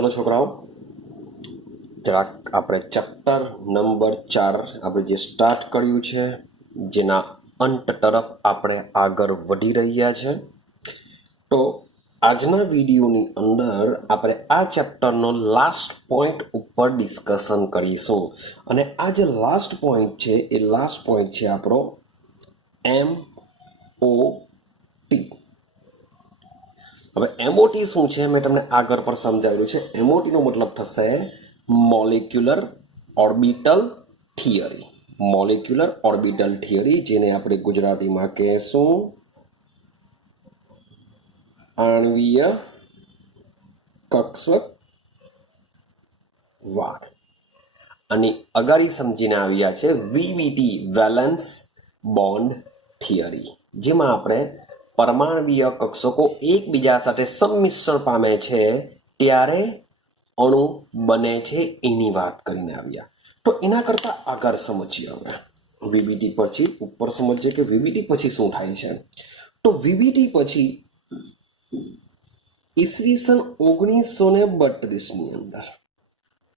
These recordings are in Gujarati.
ચાલો છોકરાઓ, જરાક આપણે ચેપ્ટર નંબર 4 આપણે જે સ્ટાર્ટ કર્યું છે, જેના અંત તરફ આપણે આગળ વધી રહ્યા છે. તો આજના વિડીયોની અંદર આપણે આ ચેપ્ટરનો લાસ્ટ પોઈન્ટ ઉપર ડિસ્કશન કરીશું. અને આ જે લાસ્ટ પોઈન્ટ છે એ લાસ્ટ પોઈન્ટ છે આપણો MOT. હવે એમઓટી શું છે મેં તમને આગળ પર સમજાવ્યું છે. એમઓટી નો મતલબ થશે molecular orbital theory. Molecular orbital theory, જેને આપણે ગુજરાતીમાં કહેશું આણ્વીય કક્ષકવાદ. અને અગાડી સમજીને આવ્યા છે વીવીટી, વેલેન્સ બોન્ડ થિયરી, જેમાં આપણે પરમાણવીય કક્ષકો એકબીજા સાથે સંમિશ્રણ પામે છે ત્યારે અણુ બને છે, એની વાત કરીને આવ્યા. તો એના કરતા આગળ સમજીએ. હવે વીબીટી પછી ઉપર સમજીએ કે વીબીટી પછી શું થાય છે. તો વીબીટી પછી ઈસવીસન 1932 ની અંદર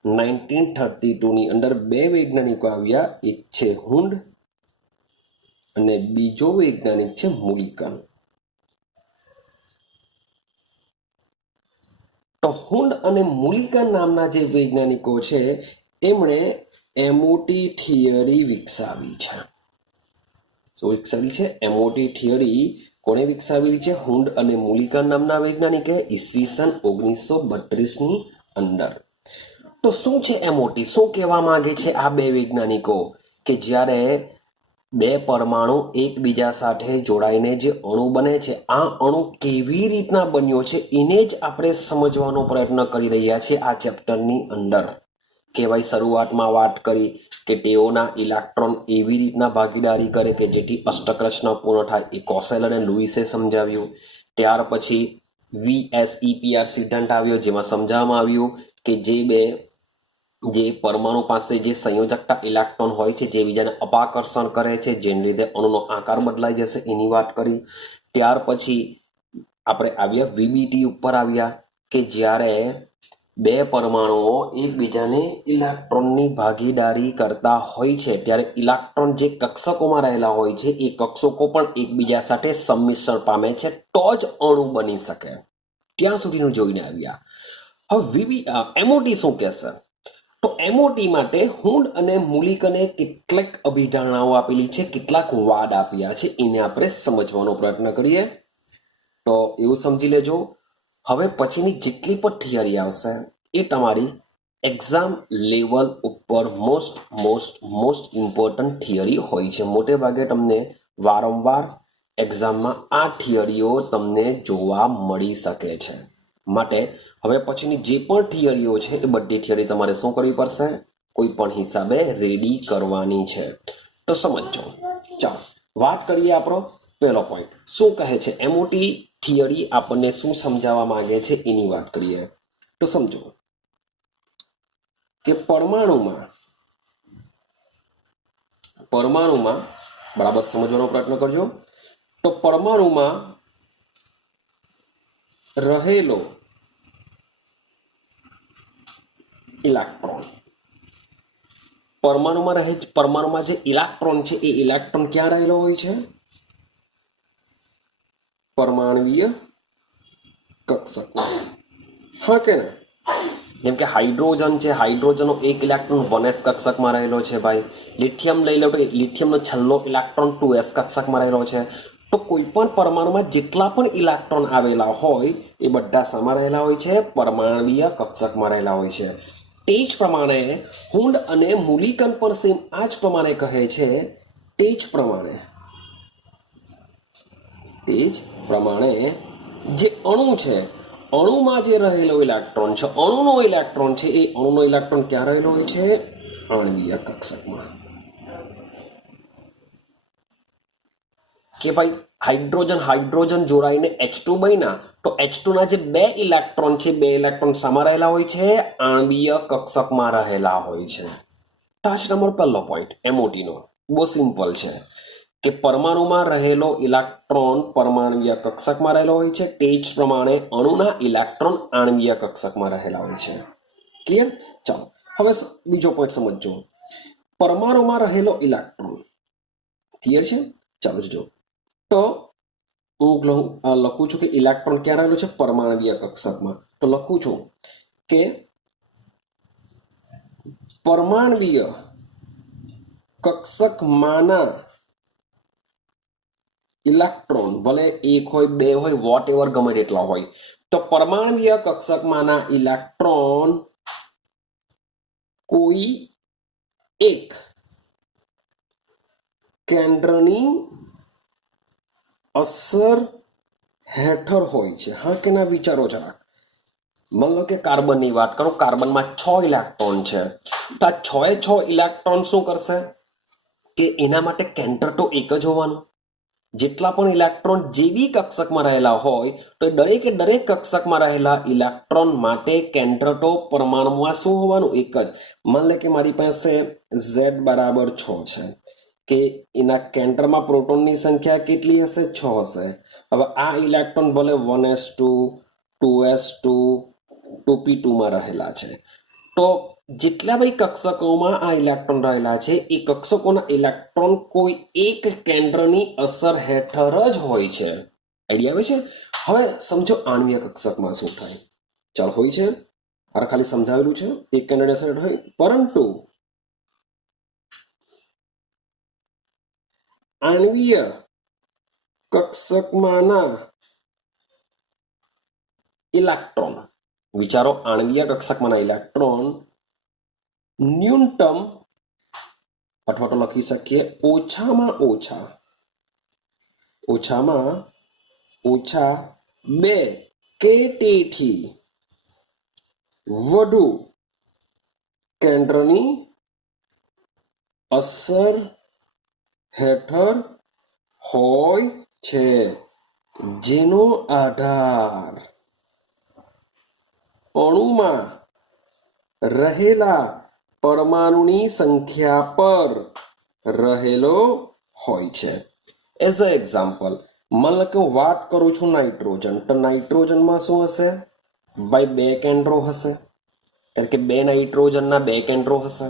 1932 ની અંદર બે વૈજ્ઞાનિકો આવ્યા. એક છે હુન્ડ અને બીજો વૈજ્ઞાનિક છે મુલિકન. તો હુન્ડ અને મુલિકન નામના જે વૈજ્ઞાનિકો છે એમણે એમઓટી થિયરી વિકસાવી છે. શું વિકસાવી છે? એમઓટી થિયરી કોણે વિકસાવી છે? હુન્ડ અને મુલિકન નામના વૈજ્ઞાનિકે ઈસવીસન 1932 ની અંદર. તો શું છે એમઓટી? શું કહેવા માંગે છે આ બે વૈજ્ઞાનિકો? કે જ્યારે બે પરમાણુ એકબીજા સાથે જોડાઈને જે અણુ બને છે, આ અણુ કેવી રીતના બન્યો છે એને જ આપણે સમજવાનો પ્રયત્ન કરી રહ્યા છીએ આ ચેપ્ટરની અંદર. કે ભાઈ શરૂઆતમાં વાત કરી કે તેઓના ઇલેક્ટ્રોન એવી રીતના ભાગીદારી કરે કે જેથી અષ્ટક્રશ્ન પૂર્ણ થાય, એ કોસેલ અને લુઈસે સમજાવ્યું. ત્યાર પછી VSEPR સિદ્ધાંત આવ્યો, જેમાં સમજાવવામાં આવ્યું કે જે પરમાણુ પાસે જે સંયોજકતા ઇલેક્ટ્રોન હોય છે, જે બીજાને અપાકર્ષણ કરે છે, જેને લીધે અણુનો આકાર બદલાઈ જશે, એની વાત કરી. ત્યાર પછી આપણે આવ્યા વીબીટી ઉપર આવ્યા કે જ્યારે બે પરમાણુઓ એકબીજાને ઇલેક્ટ્રોનની ભાગીદારી કરતા હોય છે ત્યારે ઇલેક્ટ્રોન જે કક્ષકોમાં રહેલા હોય છે એ કક્ષકો પણ એકબીજા સાથે સંમિશ્રણ પામે છે, તો જ અણુ બની શકે. ત્યાં સુધીનું જોઈને આવ્યા. હવે એમઓટી શું કહેશે? તો એમઓટી માટે હુન્ડ અને મુલિકને કેટલાક અભિધારણાઓ આપેલી છે, કેટલાક વાદ આપ્યા છે, એને આપણે સમજવાનો પ્રયત્ન કરીએ. તો એવું સમજી લેજો, હવે પછીની જેટલી પણ થિયરી આવશે એ તમારી એક્ઝામ લેવલ ઉપર મોસ્ટ ઇમ્પોર્ટન્ટ થિયરી હોય છે. મોટે ભાગે તમને વારંવાર એક્ઝામમાં આ થિયરીઓ તમને જોવા મળી શકે છે. માટે હવે પછીની જે પણ થિયરીઓ છે એ બધી થિયરી તમારે શું કરવી પડશે? કોઈ પણ હિસાબે રેડી કરવાની છે. તો સમજો. ચાલો વાત કરીએ આપણો પહેલો પોઈન્ટ. શું કહે છે એમઓટી થિયરી? આપણને શું સમજાવવા માંગે છે એની વાત કરીએ. તો સમજો કે પરમાણુમાં બરાબર સમજવાનો પ્રયત્ન કરજો. તો પરમાણુમાં રહેલો ઇલેક્ટ્રોન, પરમાણુમાં જે ઇલેક્ટ્રોન છે એ ઇલેક્ટ્રોન ક્યાં રહેલો હોય છે? પરમાણવીય કક્ષકમાં. હા કે ના? જેમ કે હાઇડ્રોજન છે, હાઇડ્રોજનનો એક ઇલેક્ટ્રોન 1s કક્ષકમાં રહેલો છે. ભાઈ લિથિયમ લઈ લો તો લિથિયમનો છેલ્લો ઇલેક્ટ્રોન 2s કક્ષકમાં રહેલો છે. તો કોઈ પણ પરમાણુમાં જેટલા પણ ઇલેક્ટ્રોન આવેલા હોય એ બધા શામાં રહેલા હોય છે? પરમાણવીય કક્ષકમાં રહેલા હોય છે. તે જ પ્રમાણે હુન્ડ અને મુલિકન પણ સેમ આ જ પ્રમાણે કહે છે. તે જ પ્રમાણે જે અણુ છે, અણુમાં જે રહેલો ઇલેક્ટ્રોન છે, અણુનો ઇલેક્ટ્રોન છે, એ અણુનો ઇલેક્ટ્રોન ક્યાં રહેલો હોય છે? આણ્વીય કક્ષકમાં. કે ભાઈ હાઇડ્રોજન જોડાઈને H2 બન્યા, તો H2 ના જે બે ઇલેક્ટ્રોન છે, બે ઇલેક્ટ્રોન શામાં રહેલા હોય છે? આણ્વીય કક્ષકમાં રહેલા હોય છે. આ છે તમારો પહેલો પોઈન્ટ એમઓટી નો. બહુ સિમ્પલ છે. કે પરમાણુમાં રહેલો ઇલેક્ટ્રોન પરમાણ્વીય કક્ષકમાં રહેલો હોય છે, તે જ પ્રમાણે અણુના ઇલેક્ટ્રોન આણ્વીય કક્ષકમાં રહેલા હોય છે. ક્લિયર? ચાલો હવે બીજો પોઈન્ટ સમજજો. પરમાણુમાં રહેલો ઇલેક્ટ્રોન ક્લિયર છે? ચાલો જો તો હું લખું છું કે ઇલેક્ટ્રોન ક્યાં રહેલો છે? પરમાણ્વીય કક્ષકમાં. તો લખું છું કે પરમાણ્વીય કક્ષકમાંના ઇલેક્ટ્રોન ભલે એક હોય, બે હોય, વોટ એવર ગમે તેટલા હોય, તો પરમાણ્વીય કક્ષકમાંના ઇલેક્ટ્રોન કોઈ એક કેન્દ્રની અસર હેઠળ હોય છે. હા કે ના વિચારો જરાક. માની લો કે કાર્બનની વાત કરો, કાર્બનમાં 6 ઇલેક્ટ્રોન છે, તો આ 6 ઇલેક્ટ્રોન શું કરશે કે એના માટે કેન્દ્ર તો એક જ હોવાનું. જેટલા પણ ઇલેક્ટ્રોન જે બી કક્ષકમાં રહેલા હોય તો દરેકે દરેક કક્ષકમાં રહેલા ઇલેક્ટ્રોન માટે કેન્દ્ર તો પરમાણુમાં શું હોવાનું? એક જ. માની લે કે મારી પાસે Z બરાબર 6 છે, કે એના કેન્દ્રમાં પ્રોટોનની સંખ્યા કેટલી હશે? 6 હશે. હવે આ ઇલેક્ટ્રોન ભલે 1s2, 2s2, 2p2 માં રહેલા છે, તો જેટલા બી કક્ષકોમાં આ ઇલેક્ટ્રોન રહેલા છે એ કક્ષકોના ઇલેક્ટ્રોન કોઈ એક કેન્દ્રની અસર હેઠળ જ હોય છે. આઈડિયા આવે છે? હવે સમજો આણ્વીય કક્ષકમાં શું થાય. ચાલ હોય છે, આ ખાલી સમજાવેલું છે, એક કેન્દ્રની અસર હેઠળ હોય, પરંતુ આણ્વીય કક્ષકમાંના ઇલેક્ટ્રોન, વિચારો, આણ્વીય કક્ષકમાંના ઇલેક્ટ્રોન ન્યૂનતમ અથવા તો લખી શકીએ ઓછામાં ઓછા 2 કે તેથી વધુ કેન્દ્રની અસર હેઠળ હોય છે, જેનો આધાર અણુમાં રહેલા પરમાણુની સંખ્યા પર રહેલો હોય છે. એઝ અ એક્ઝામ્પલ, માની લો કે હું વાત કરું છું નાઇટ્રોજન, તો નાઇટ્રોજનમાં શું હશે? ભાઈ 2 કેન્દ્રો હશે, કારણ કે 2 નાઇટ્રોજનના 2 કેન્દ્રો હશે.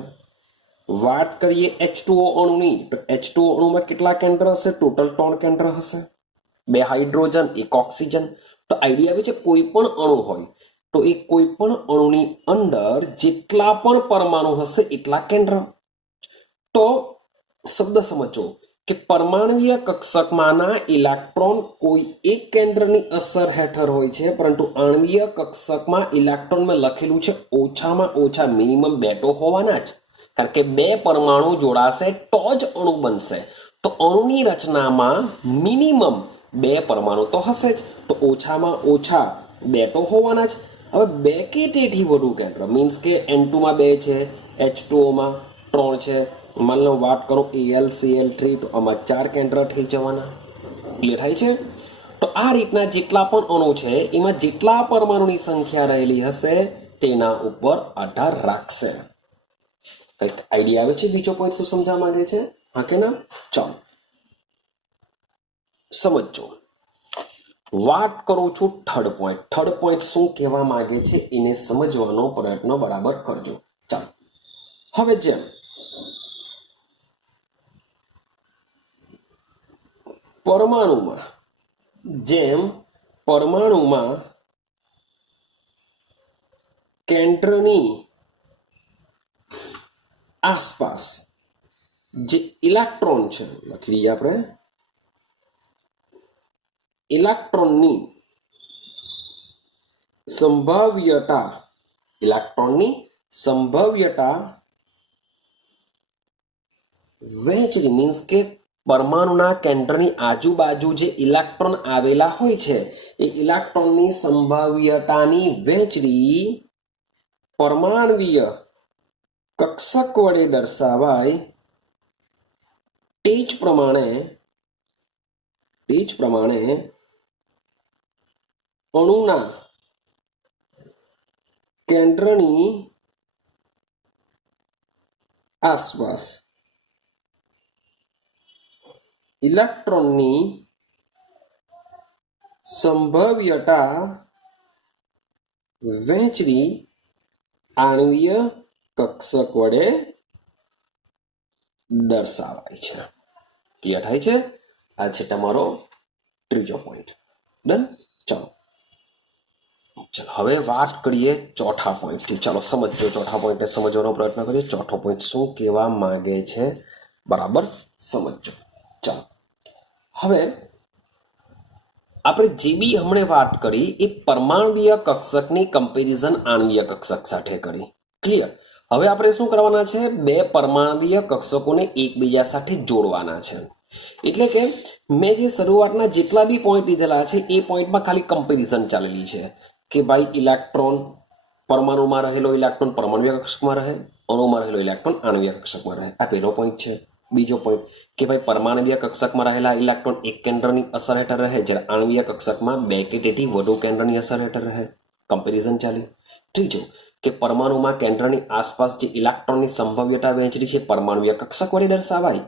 વાત કરીએ H2O અણુની, તો H2O અણુમાં કેટલા કેન્દ્ર હશે? ટોટલ 3 કેન્દ્ર હશે, 2 હાઇડ્રોજન, 1 ઓક્સિજન. તો આઈડિયા આવે છે, કોઈ પણ અણુ હોય તો એ કોઈ પણ અણુની અંદર જેટલા પણ પરમાણુ હશે એટલા કેન્દ્ર. તો શબ્દ સમજો કે પરમાણ્વીય કક્ષકમાંના ઇલેક્ટ્રોન કોઈ એક કેન્દ્રની અસર હેઠળ હોય છે, પરંતુ આણ્વીય કક્ષકમાં ઇલેક્ટ્રોન મેં લખેલું છે ઓછામાં ઓછા મિનિમમ 2 તો હોવાના જ, કારણ કે 2 પરમાણુ જોડાશે તો જ અણુ બનશે. તો અણુની રચનામાં મિનિમમ 2 પરમાણુ તો હશે જ, તો ઓછામાં ઓછા 2 તો હોવાના જ. હવે 2 કે તેથી વધુ કેન્દ્ર મીન્સ કે N2 માં 2 છે, H2O માં 3 છે, માની લો વાત કરો AlCl3, તો આમાં 4 કેન્દ્ર થઈ જવાના. ક્લિયર થાય છે? તો આ રીતના જેટલા પણ અણુ છે એમાં જેટલા પરમાણુની સંખ્યા રહેલી હશે તેના ઉપર આધાર રાખશે. કંઈક આઈડિયા આવે છે? બીજો પોઈન્ટ શું સમજવા માંગે છે? હા કે ના? ચાલો સમજો. વાત કરું છું થર્ડ પોઈન્ટ. થર્ડ પોઈન્ટ શું કહેવા માંગે છે એને સમજવાનો પ્રયત્ન બરાબર કરજો. ચાલો હવે જેમ પરમાણુમાં કેન્દ્રની આસપાસ જે ઇલેક્ટ્રોન છે, લખી લઈએ આપણે, ઇલેક્ટ્રોનની સંભાવ્યતા વહેંચણી મીન્સ કે પરમાણુના કેન્દ્રની આજુબાજુ જે ઇલેક્ટ્રોન આવેલા હોય છે એ ઇલેક્ટ્રોનની સંભાવ્યતાની વહેંચણી પરમાણ્વીય કક્ષક વડે દર્શાવાય. તે જ પ્રમાણે અણુના કેન્દ્રની આસપાસ ઇલેક્ટ્રોનની સંભવ્યતા વહેંચણી આણ્વીય કક્ષક વડે દર્શાવાય છે. ક્લિયર થાય છે? આ છે તમારો ત્રીજો પોઈન્ટ. ડન. ચલો હવે વાત કરીએ ચોથા પોઈન્ટથી. ચાલો સમજો, ચોથા પોઈન્ટને સમજવાનો પ્રયત્ન કરીએ. ચોથો પોઈન્ટ શું કહેવા માંગે છે બરાબર સમજો. ચાલો હવે આપણે જે બી હમણે વાત કરી એ પરમાણ્વીય કક્ષકની કમ્પેરિઝન આણ્વીય કક્ષક સાથે કરી. ક્લિયર? હવે આપણે શું કરવાના છે? બે પરમાણ્વીય કક્ષકોને એકબીજા સાથે જોડવાના છે. એટલે કે મેં જે શરૂઆતના જેટલા બી પોઈન્ટ લીધેલા છે એ પોઈન્ટમાં ખાલી કમ્પેરિઝન ચાલેલી છે કે ભાઈ ઇલેક્ટ્રોન, પરમાણુમાં રહેલો ઇલેક્ટ્રોન પરમાણ્વીય કક્ષકમાં રહે, અણુમાં રહેલો ઇલેક્ટ્રોન આણ્વીય કક્ષકમાં રહે. આ પહેલો પોઈન્ટ છે. બીજો પોઈન્ટ કે ભાઈ પરમાણ્વીય કક્ષકમાં રહેલા ઇલેક્ટ્રોન એક કેન્દ્રની અસર હેઠળ રહે, જ્યારે આણ્વીય કક્ષકમાં બે કે તેથી વધુ કેન્દ્રની અસર હેઠળ રહે. કમ્પેરિઝન ચાલી. ત્રીજો કે પરમાણુમાં કેન્દ્રની આસપાસ જે ઇલેક્ટ્રોનની સંભવ્યતા વહેંચણી છે પરમાણ્વીય કક્ષક વડે દર્શાવાય.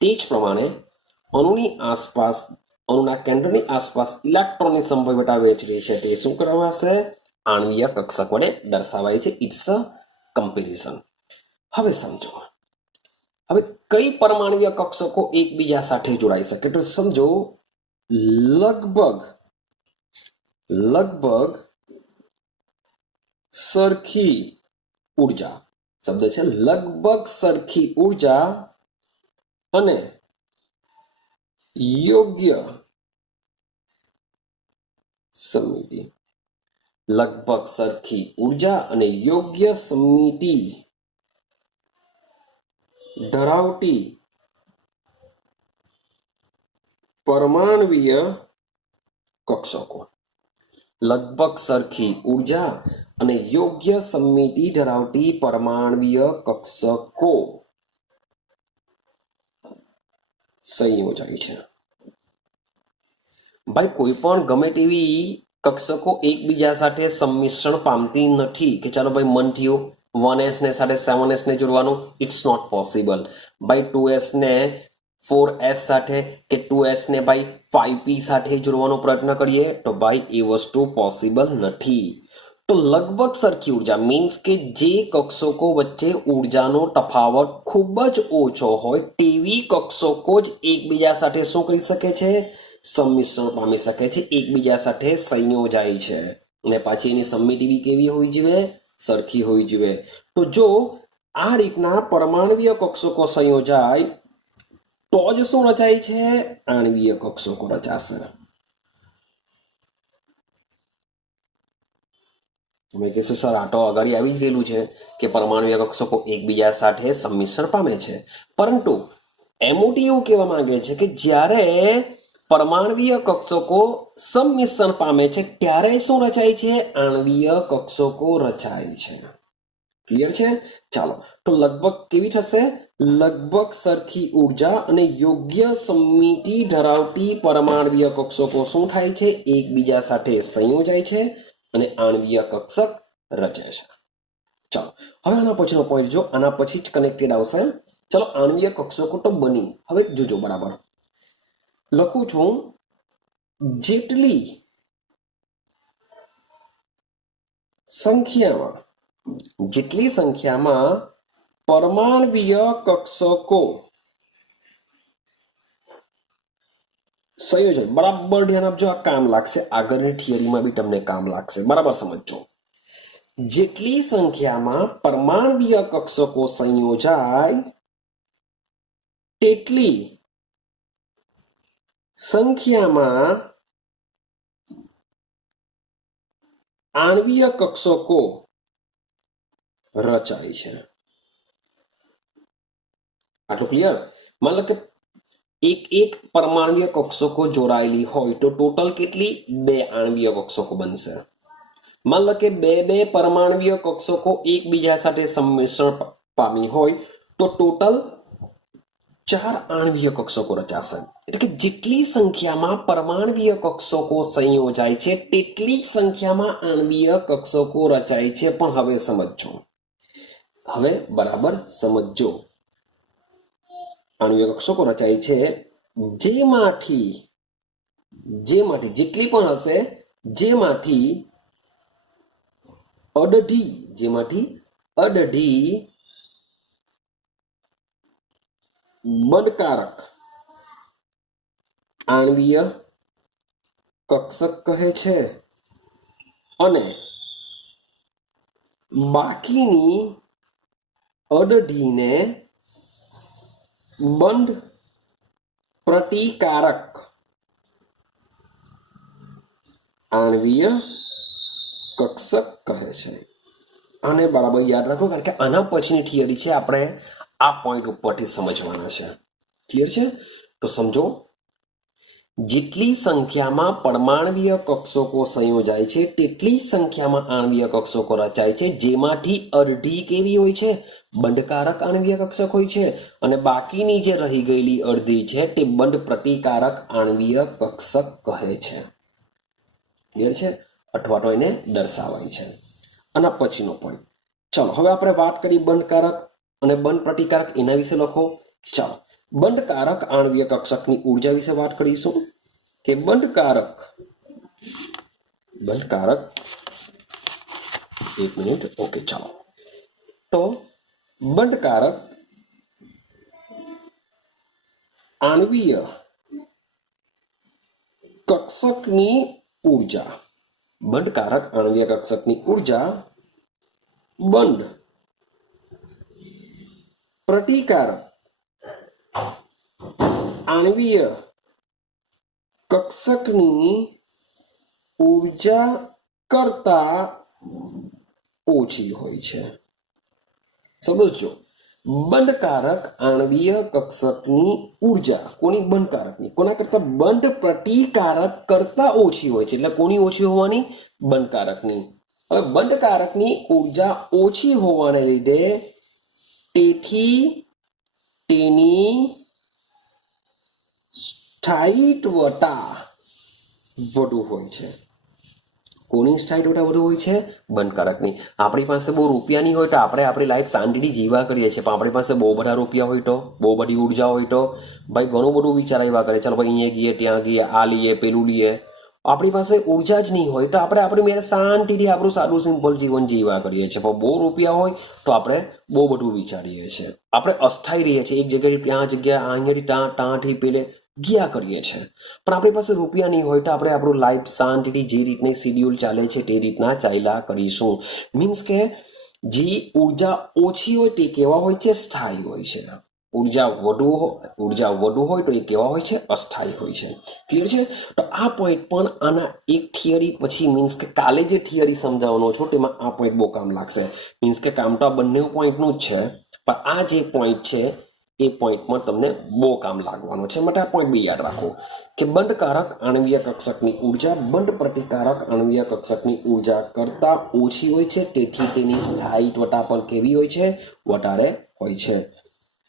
તે જ પ્રમાણે અણુની આસપાસ, અણુના કેન્દ્રની આસપાસ ઇલેક્ટ્રોનની સંભવ્યતા વહેંચણી છે તે શું કરવામાં આવશે? આણ્વીય કક્ષક વડે દર્શાવાય છે. It's a comparison. હવે સમજો, હવે કઈ પરમાણ્વીય કક્ષકો એકબીજા સાથે જોડાઈ શકે? તો સમજો લગભગ સરખી ઉર્જા, શબ્દ છે લગભગ સરખી ઉર્જા અને યોગ્ય સમિતિ. લગભગ સરખી ઉર્જા અને યોગ્ય સમિતિ ધરાવતી પરમાણ્વીય કક્ષકો. લગભગ સરખી ઉર્જા અને યોગ્ય સમિતિ ધરાવતી પરમાણ્વીય કક્ષકો સંયોજાય છે. ભાઈ કોઈ પણ ગમે તેવી કક્ષકો એકબીજા સાથે સંમિશ્રણ પામતી નથી કે ચાલો ભાઈ મન થયું 1s ને સાથે 7s ને જોડવાનું. It's not possible. ભાઈ 2s ને 4s સાથે કે 2s ને ભાઈ 5p સાથે જોડવાનો પ્રયત્ન કરીએ તો ભાઈ એ વસ્તુ પોસિબલ નથી. તો લગભગ સરખી ઉર્જા મીન્સ કે જે કક્ષકો વચ્ચે ઉર્જાનો તફાવત ખૂબ જ ઓછો હોય તેવી કક્ષકો જ એકબીજા સાથે શું કરી શકે છે? સંમિશ્રણ પામી શકે છે, એકબીજા સાથે સંયોજાય છે. અને પાછી એની સમિતિ બી કેવી હોવી જોઈએ? સરખી હોવી જોઈએ. તો જો આ રીતના પરમાણ્વીય કક્ષકો સંયોજાય તો જ શું રચાય છે? આણ્વીય કક્ષકો રચાશે. તમે કહેશો સર આ તો અગાડી આવી જ ગયેલું છે કે પરમાણ્વીય કક્ષકો એકબીજા સાથે સંમિશ્રણ પામે છે, પરંતુ MOT એવું કહેવા માંગે છે કે જ્યારે પરમાણ્વીય કક્ષકો સંમિશ્રણ પામે છે ત્યારે શું રચાય છે? આણ્વીય કક્ષકો રચાય છે. ક્લિયર છે? ચાલો તો લગભગ કેવી થશે? લગભગ સરખી ઉર્જા અને યોગ્ય સમિતિ ધરાવતી પરમાણ્વીય કક્ષકો શું થાય છે? એકબીજા સાથે સંયોજાય છે અને આણ્વીય કક્ષક રચે છે. ચાલો હવે આના પછીનો પોઈન્ટ જો, આના પછી જ કનેક્ટેડ આવશે. ચાલો આણ્વીય કક્ષકો તો બની. હવે જોજો બરાબર લખું છું, જેટલી સંખ્યામાં પરમાણ્વીય કક્ષકો સંયોજન. બરાબર ધ્યાન આપજો, આ કામ લાગશે, આગળની થિયરીમાં બી તમને કામ લાગશે. બરાબર સમજો. જેટલી સંખ્યામાં પરમાણ્વીય કક્ષકો સંયોજાય તેટલી સંખ્યામાં આણ્વીય કક્ષકો રચાય છે. આટલું ક્લિયર? માન લો કે એક પરમાણ્વીય કક્ષકો જોડાયેલી હોય તો ટોટલ કેટલી? 2 આણ્વીય કક્ષકો બનશે. માન લો કે બે પરમાણ્વીય કક્ષકો એકબીજા સાથે સંમિશ્રણ પામી હોય તો ટોટલ 4 આણ્વીય કક્ષકો રચાશે. એટલે કે જેટલી સંખ્યામાં પરમાણ્વીય કક્ષકો સંયોજાય છે તેટલી જ સંખ્યામાં આણ્વીય કક્ષકો રચાય છે. પણ હવે સમજો, હવે બરાબર સમજો. આણ્વીય કક્ષકો રચાય છે જેમાંથી જેટલી પણ હશે જેમાંથી અડધી બંધકારક આણ્વીય કક્ષક કહે છે અને બાકીની અડધીને બંધ પ્રતિકારક આણ્વીય કક્ષક કહે છે. આને બરાબર યાદ રાખો, કારણ કે આના પછીની થિયરી છે, આપણે આ પોઈન્ટ ઉપરથી સમજવાના છે. ક્લિયર છે? તો સમજો, જેટલી સંખ્યામાં પરમાણ્વીય કક્ષકો સંયોજાય છે તેટલી સંખ્યામાં આણ્વીય કક્ષકો રચાય છે, જેમાંથી અડધી કેવી હોય છે? બંધકારક આણ્વીય કક્ષક હોય છે અને બાકીની જે રહી ગયેલી અડધી છે તે બંધ પ્રતિકારક આણ્વીય કક્ષક કહે છે. ક્લિયર છે? અથવા તો એને દર્શાવાય છે. આના પછીનો પોઈન્ટ, ચાલો હવે આપણે વાત કરી બંધકારક અને બંધ પ્રતિકારક, એના વિશે લખો. ચાલો બંધકારક આણ્વીય કક્ષકની ઉર્જા વિશે વાત કરીશું કે બંધકારક એક મિનિટ, ઓકે, ચાલો. તો બંધકારક આણ્વીય કક્ષકની ઉર્જા બંધ પ્રતિકારક આણ્વીય કક્ષકની ઉર્જા કરતા ઓછી હોય છે. સમજો, બંધકારક આણ્વીય કક્ષકની ઉર્જા કોની? બંધકારકની. કોના કરતા? બંધ પ્રતિકારક કરતા ઓછી હોય છે. એટલે કોની ઓછી હોવાની? બંધકારકની. હવે બંધકારકની ઉર્જા ઓછી હોવાને લીધે તેથી તેની સ્થાયિત્વતા વધુ હોય છે. કોની સ્થાયિત્વતા વધુ હોય છે? બંધકારકની. આપણી પાસે બહુ રૂપિયા નહીં હોય તો આપણે આપણી લાઈફ શાંતિથી જીવા કરીએ છીએ, પણ આપણી પાસે બહુ બધા રૂપિયા હોય તો, બહુ બધી ઉર્જા હોય તો ભાઈ ઘણું બધું વિચાર આવ્યા કરે, ચાલો ભાઈ અહીંયા ગઈએ, ત્યાં ગઈએ, આ લઈએ, પેલું લઈએ. આપણી પાસે ઉર્જા જ નહીં હોય તો આપણે આપણી મેળે શાંતિથી આપણું સાદું સિમ્પલ જીવન જીવા કરીએ છીએ. પણ બહુ રૂપિયા હોય તો આપણે બહુ બધું વિચારીએ છીએ, આપણે અસ્થાયી રહીએ છીએ, એક જગ્યાથી ત્યાં જગ્યા, અહીંયાથી ત્યાંથી પેલે ગયા કરીએ છીએ. પણ આપણી પાસે રૂપિયા નહીં હોય તો આપણે આપણું લાઈફ શાંતિથી જે રીતની શિડ્યુલ ચાલે છે તે રીતના ચાલ્યા કરીશું. મીન્સ કે જે ઉર્જા ઓછી હોય તે કેવા હોય છે? સ્થાયી હોય છે. ઉર્જા વધુ હોય તો એ કેવા હોય છે? અસ્થાયી હોય છે. ક્લિયર છે? તો આ પોઈન્ટ પણ આના એક થિયરી પછી, મીન્સ કે કાલે જે થિયરી સમજાવવાનો છો તેમાં આ પોઈન્ટ બહુ કામ લાગશે. મીન્સ કે કામ તો આ બંને પોઈન્ટનું જ છે, પણ આ જે પોઈન્ટ છે એ પોઈન્ટમાં તમને બહુ કામ લાગવાનો છે. માટે આ પોઈન્ટ બી યાદ રાખો કે બંધકારક આણ્વીય કક્ષકની ઉર્જા બંધ પ્રતિકારક આણ્વીય કક્ષકની ઉર્જા કરતા ઓછી હોય છે, તેથી તેની સ્થાયિત્વતા પણ કેવી હોય છે? વધારે હોય છે.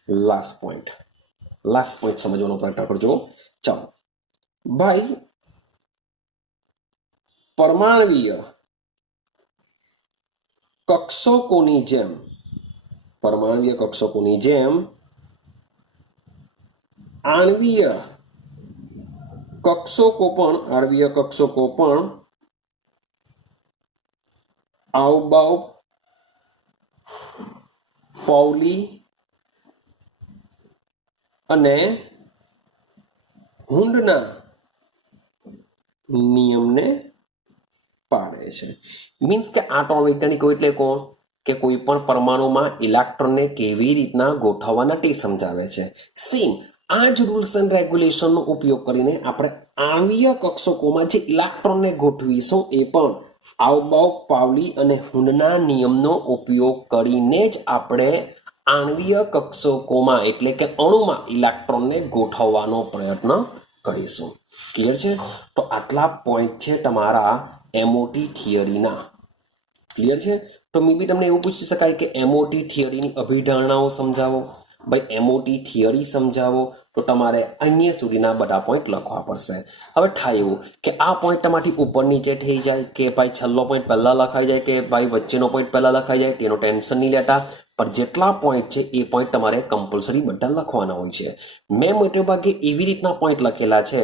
લાસ્ટ પોઈન્ટ સમજવાનો પ્રયત્ન કરજો. ચાલો ભાઈ, પરમાણ્વીય કક્ષકોની જેમ આણ્વીય કક્ષકો પણ આઉબાઉ, પાઉલી અને હુન્ડના નિયમને પાડે છે. મીન્સ કે આ ત્રણ વૈજ્ઞાનિકો એટલે કોણ? કે કોઈ પણ પરમાણુમાં ઇલેક્ટ્રોનને કેવી રીતના ગોઠવવાના તે સમજાવે છે. સેમ આ જ રૂલ્સ એન્ડ રેગ્યુલેશનનો ઉપયોગ કરીને આપણે આણ્વીય કક્ષકોમાં જે ઇલેક્ટ્રોનને ગોઠવીશું એ પણ આઉબાઉ, પાઉલી અને હુન્ડના નિયમનો ઉપયોગ કરીને જ આપણે આણ્વીય કક્ષકોમાં એટલે કે અણુમાં ઇલેક્ટ્રોનને ગોઠવવાનો પ્રયત્ન કરીશું. ક્લિયર છે? તો આટલા પોઈન્ટ છે તમારા એમઓટી થિયરીના. ક્લિયર છે? તો મે બી તમને એવું પૂછી શકાય કે એમઓટી થિયરીની અભિધારણાઓ સમજાવો. ભાઈ એમઓટી થિયરી સમજાવો તો તમારે અહીંયા સુધીના બધા પોઈન્ટ લખવા પડશે. હવે થાય એવું કે આ પોઈન્ટ તમારી ઉપર નીચે થઈ જાય, કે ભાઈ છેલ્લો પોઈન્ટ પહેલા લખાઈ જાય, કે ભાઈ વચ્ચેનો પોઈન્ટ પહેલા લખાઈ જાય, તેનો ટેન્શન નહીં લેતા. પણ જેટલા પોઈન્ટ છે એ પોઈન્ટ તમારે કમ્પલસરી બધા લખવાના હોય છે. મેં મોટે ભાગે એવી રીતના પોઈન્ટ લખેલા છે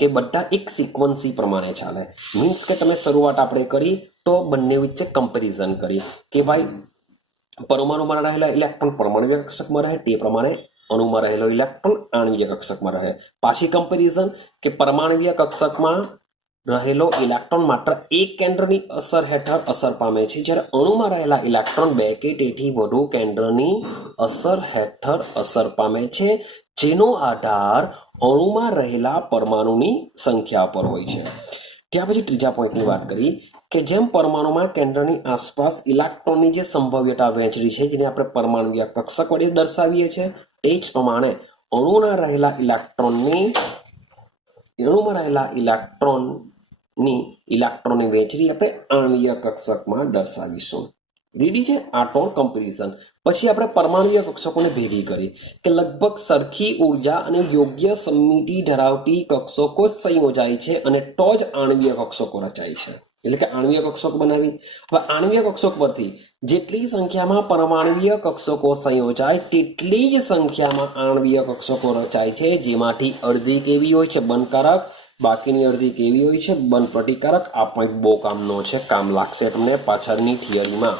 કે બધા એક સિક્વન્સી પ્રમાણે ચાલે. મીન્સ કે તમે શરૂઆત આપણે કરી તો બંને વચ્ચે કમ્પેરિઝન કરી કે ભાઈ પરમાણુમાં રહેલા ઇલેક્ટ્રોન પરમાણ્વીય કક્ષકમાં રહે તે પ્રમાણે અણુમાં રહેલો ઇલેક્ટ્રોન આણ્વીય કક્ષકમાં રહે. પાછી કમ્પેરિઝન કે પરમાણ્વીય કક્ષકમાં રહેલો ઇલેક્ટ્રોન માત્ર એક કેન્દ્રની અસર હેઠળ અસર પામે છે, જ્યારે અણુમાં રહેલા ઇલેક્ટ્રોન બે કે તેથી વધુ કેન્દ્રની અસર હેઠળ અસર પામે છે, જેનો આધાર અણુમાં રહેલા પરમાણુની સંખ્યા પર હોય છે. ત્યાર પછી ત્રીજા પોઈન્ટની વાત કરી કે જેમ પરમાણુમાં કેન્દ્રની આસપાસ ઇલેક્ટ્રોનની જે સંભવ્યતા વહેંચણી છે, જેને આપણે પરમાણુય કક્ષક વડે દર્શાવીએ છીએ, તે જ પ્રમાણે અણુમાં રહેલા ઇલેક્ટ્રોનની વહેંચણી આપણે આણ્વીય કક્ષકમાં દર્શાવીશું. રેડી છે? આ તો કમ્પેરિઝન. પછી આપણે પરમાણુય કક્ષકોને ભેગી કરી કે લગભગ સરખી ઉર્જા અને યોગ્ય સમિતિ ધરાવતી કક્ષકો સંયોજાય છે અને તો જ આણ્વીય કક્ષકો રચાય છે. એટલે કે આણ્વીય કક્ષક બનાવી. હવે આણ્વીય કક્ષક પરથી જેટલી સંખ્યામાં પરમાણ્વીય કક્ષકો સંયોજાય તેટલી જ સંખ્યામાં આણ્વીય કક્ષકો રચાય છે, જેમાંથી અડધી કેવી હોય છે? બંધકારક. બાકીની અડધી કેવી હોય છે? બંધ પ્રતિકારક. આ પોઈન્ટ બહુ કામનો છે, કામ લાગશે તમને પાછળની થિયરીમાં.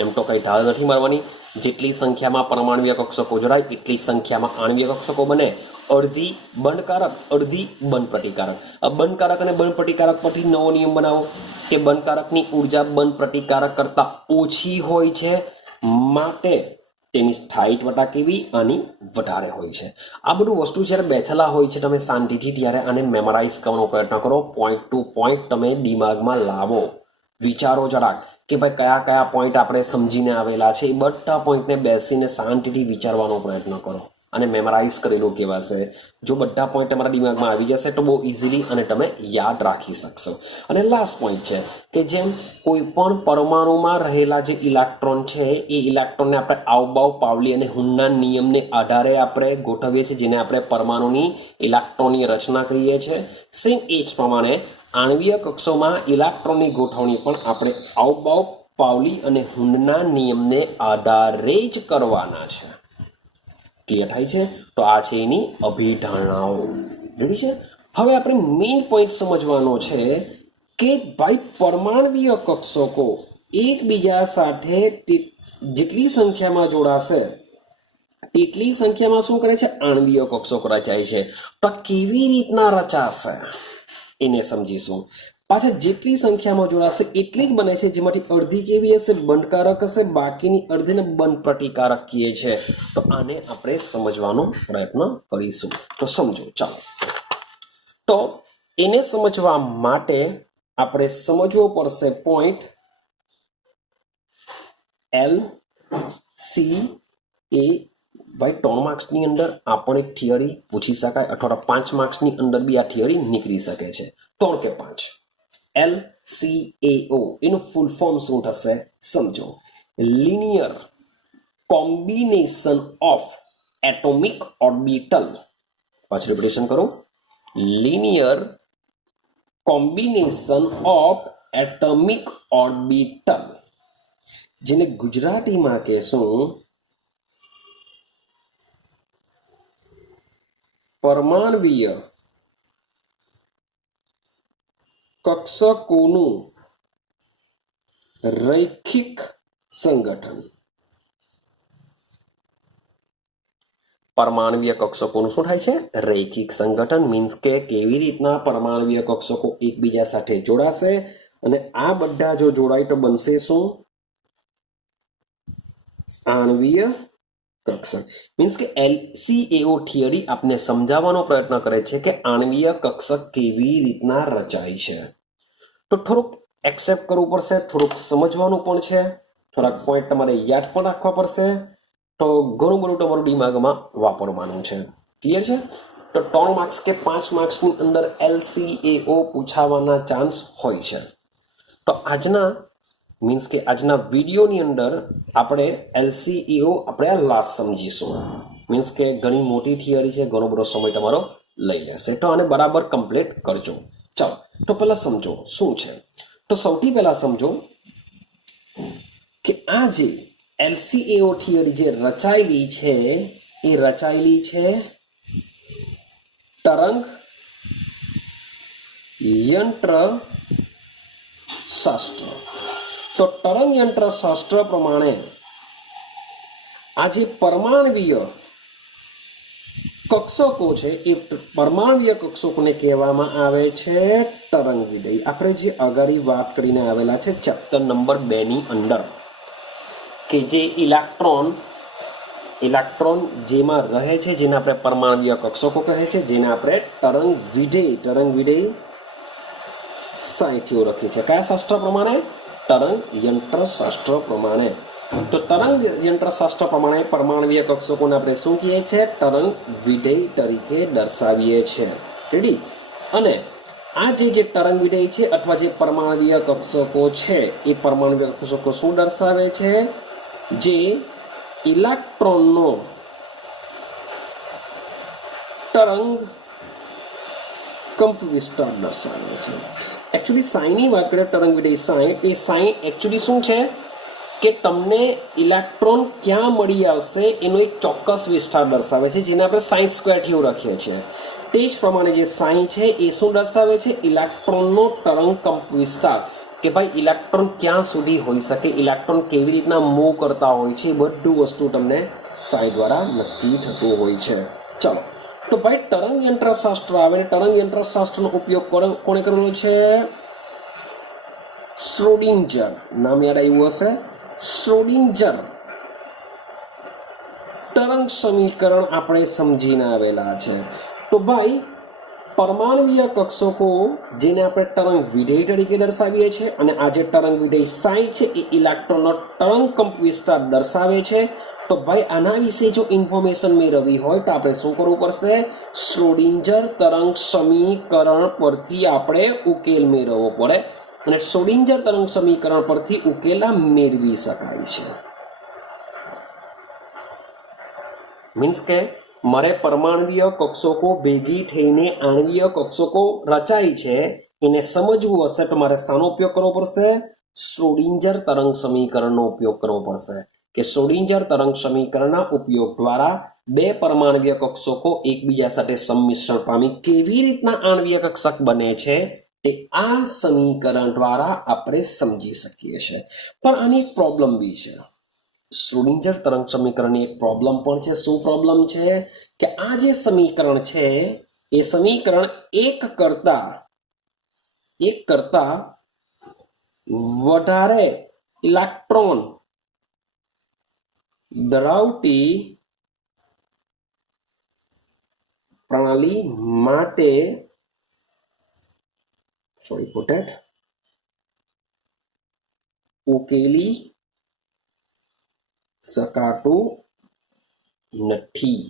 એમ તો કઈ ઢાળ નથી મારવાની. જેટલી સંખ્યામાં પરમાણ્વીય કક્ષકો જોડાય એટલી સંખ્યામાં આણ્વીય કક્ષકો બને. અડધી બંધકારક, અડધી બંધ પ્રતિકારક. આ બંધકારક અને બંધ પ્રતિકારક પરથી નવો નિયમ બનાવો કે બંધકારકની ઉર્જા બંધ પ્રતિકારક કરતા ઓછી હોય છે, માટે તેની સ્થાયિત્વતા કેવી? આની વધારે હોય છે. આ બધું વસ્તુ જ્યારે બેઠેલા હોય છે તમે શાંતિથી ત્યારે આને મેમરાઇઝ કરવાનો પ્રયત્ન કરો. પોઈન્ટ ટુ પોઈન્ટ તમે દિમાગમાં લાવો. વિચારો જરાક કે ભાઈ કયા કયા પોઈન્ટ આપણે સમજીને આવેલા છે. એ બધા પોઈન્ટને બેસીને શાંતિથી વિચારવાનો પ્રયત્ન કરો અને મેમરાઇઝ કરેલું કહેવાશે. જો બધા પોઈન્ટ તમારા દિમાગમાં આવી જશે તો બહુ ઇઝીલી અને તમે યાદ રાખી શકશો. અને લાસ્ટ પોઈન્ટ છે કે જેમ કોઈ પણ પરમાણુમાં રહેલા જે ઇલેક્ટ્રોન છે એ ઇલેક્ટ્રોનને આપણે આવબાવ, પાવલી અને હુનના નિયમને આધારે આપણે ગોઠવીએ છીએ, જેને આપણે પરમાણુની ઇલેક્ટ્રોનની રચના કહીએ છીએ. સેમ એ જ પ્રમાણે આણ્વીય કક્ષોમાં ઇલેક્ટ્રોનની ગોઠવણી પણ આપણે આવબાવ, પાવલી અને હુનના નિયમને આધારે જ કરવાના છે. ક્લિયર થાય છે? તો આ છે એની અભિધારણાઓ. રેડી છે? હવે આપણે મેઇન પોઈન્ટ સમજવાનો છે કે ભાઈ પરમાણ્વીય કક્ષકો એકબીજા સાથે જેટલી સંખ્યામાં જોડાશે તેટલી સંખ્યામાં શું કરે છે? આણ્વીય કક્ષકો રચાય છે. તો કેવી રીતના રચાશે એને સમજીશું. પાછા જેટલી સંખ્યામાં જોડાશે એટલી જ બને છે, જેમાંથી અડધી કેવી હશે? બંધકારક હશે. બાકીની અડધીને બંધ પ્રતિકારક કહીએ છે. તો આને આપણે સમજવાનો પ્રયત્ન કરીશું. તો સમજો. ચાલો, તો એને સમજવા માટે આપણે સમજવો પડશે પોઈન્ટ એલ, સી, એ. ભાઈ 3 માર્ક્સની અંદર આ પણ એક થિયરી પૂછી શકાય, અથવા 5 માર્ક્સની અંદર બી આ થિયરી નીકળી શકે છે. 3 કે 5. LCAO એનું ફૂલ ફોર્મ શું થશે? સમજો. Linear combination of atomic orbital. પાછું રિપીટેશન કરું. Linear combination of atomic orbital, જેને ગુજરાતીમાં કહેશું પરમાણ્વીય કક્ષકોનું રૈખિક સંગઠન. પરમાણ્વીય કક્ષકોનું શું થાય છે? રૈખિક સંગઠન. મીન્સ કે કેવી રીતના પરમાણ્વીય કક્ષકો એકબીજા સાથે જોડાશે અને આ બધા જો જોડાય તો બનશે શું? આણ્વીય કક્ષક. મીન્સ કે LCAO થિયરી આપને સમજાવવાનો પ્રયત્ન કરે છે કે આણ્વીય કક્ષક કેવી રીતના રચાય છે. તો થોડુંક એક્સેપ્ટ કરવું પડશે, થોડુંક સમજવાનું પણ છે, થોડાક પોઈન્ટ તમારે યાદ પણ રાખવા પડશે. તો ઘણું બધું તમારું દિમાગમાં વાપરવાનું છે. ક્લિયર છે? તો 3 માર્ક્સ કે 5 માર્ક્સની અંદર LCAO પૂછાવાના ચાન્સ હોય છે. તો આજના વિડીયોની અંદર આપણે LCAO આપણે આ લાસ્ટ સમજીશું. મીન્સ કે ઘણી મોટી થિયરી છે, ઘણો બધો સમય તમારો લઈ લેશે. તો આને બરાબર કમ્પ્લીટ કરજો. ચાલો, તો પહેલા સમજો શું છે. તો સૌથી પહેલા સમજો કે આ જે LCAO થિયરી જે રચાયેલી છે એ રચાયેલી છે તરંગ યંત્ર શાસ્ત્ર. તો તરંગ યંત્ર શાસ્ત્ર પ્રમાણે આ જે પરમાણવીય કક્ષકો છે એ પરમાણવીય કક્ષકોને કહેવામાં આવે છે તરંગ વિધેય. આપણે જે અગાડી વાત કરીને આવેલા છે ચેપ્ટર નંબર 2 ની અંદર કે જે ઇલેક્ટ્રોન જેમાં રહે છે જેને આપણે પરમાણવીય કક્ષકો કહે છે, જેને આપણે તરંગ વિધેય સાહિત્યો લખી છે. કયા શાસ્ત્ર પ્રમાણે? તરંગ યંત્ર શાસ્ત્ર પ્રમાણે. તો તરંગ યંત્ર શાસ્ત્ર પ્રમાણે પરમાણવીય કક્ષકોને આપણે શું કહીએ છીએ? તરંગ વિધેય તરીકે દર્શાવીએ છીએ. રેડી? અને આ જે તરંગ વિધેય છે અથવા જે પરમાણવીય કક્ષકો છે એ પરમાણવીય કક્ષકો શું દર્શાવે છે? જે ઇલેક્ટ્રોનનો તરંગ કંપ વિસ્તાર દર્શાવે છે. એકચ્યુઅલી સાઈનની વાત કરીએ તરંગ વિધેય સાઈન, એ સાઈન એકચ્યુઅલી શું છે કે તમને ઇલેક્ટ્રોન ક્યાં મળી આવશે એનો એક ચોક્કસ વિસ્તાર દર્શાવે છે, જેને આપણે સાઈન સ્ક્વેર થયું રાખીએ છીએ. તે જ પ્રમાણે જે સાઈન છે એ શું દર્શાવે છે? ઇલેક્ટ્રોનનો તરંગ કંપ વિસ્તાર, કે ભાઈ ઇલેક્ટ્રોન ક્યાં સુધી હોઈ શકે, ઇલેક્ટ્રોન કેવી રીતના મૂવ કરતા હોય છે, એ બધું વસ્તુ તમને સાઈન દ્વારા નક્કી થતું હોય છે. ચલો, તો ભાઈ તરંગ યંત્ર શાસ્ત્ર આવે. તરંગ યંત્ર શાસ્ત્રનો ઉપયોગ કોણે કરેલો છે? શ્રોડિંજર. નામ યાદ આવ્યું હશે? શ્રોડિંજર તરંગ સમીકરણ આપણે સમજીને આવેલા છે. તો ભાઈ પરમાણવીય કક્ષકો જેને આપણે તરંગ વિધેય તરીકે દર્શાવીએ છીએ, અને આ જે તરંગ વિધેય સાઈ છે એ ઇલેક્ટ્રોનનો તરંગ કંપ વિસ્તાર દર્શાવે છે. તો ભાઈ આના વિશે જો ઇન્ફોર્મેશન મેળવવી હોય તો આપણે શું કરવું પડશે? શ્રોડિંજર તરંગ સમીકરણ પરથી આપણે ઉકેલ મેળવવો પડે, અને શ્રોડિંજર તરંગ સમીકરણ પરથી ઉકેલા મેળવી શકાય છે. મીન્સ કે મારે પરમાણવીય કક્ષકો ભેગી થઈને આણવીય કક્ષકો રચાય છે એને સમજવું હશે તો મારે શાનો ઉપયોગ કરવો પડશે? શ્રોડિંજર તરંગ સમીકરણનો ઉપયોગ કરવો પડશે. કે શ્રોડિંજર તરંગ સમીકરણના ઉપયોગ દ્વારા બે પરમાણવીય કક્ષકો એકબીજા સાથે સંમિશ્રણ પામી કેવી રીતના આણવીય કક્ષક બને છે તે આ સમીકરણ દ્વારા આપણે સમજી શકીએ છીએ. પણ આની એક પ્રોબ્લેમ બી છે. શ્રોડિંજર તરંગ સમીકરણની એક પ્રોબ્લેમ પણ છે. શું પ્રોબ્લેમ છે? કે આ જે સમીકરણ છે એ સમીકરણ એક કરતા વધારે ઇલેક્ટ્રોન ધરાવતી પ્રણાલી માટે ઉકેલી શકાતું નથી.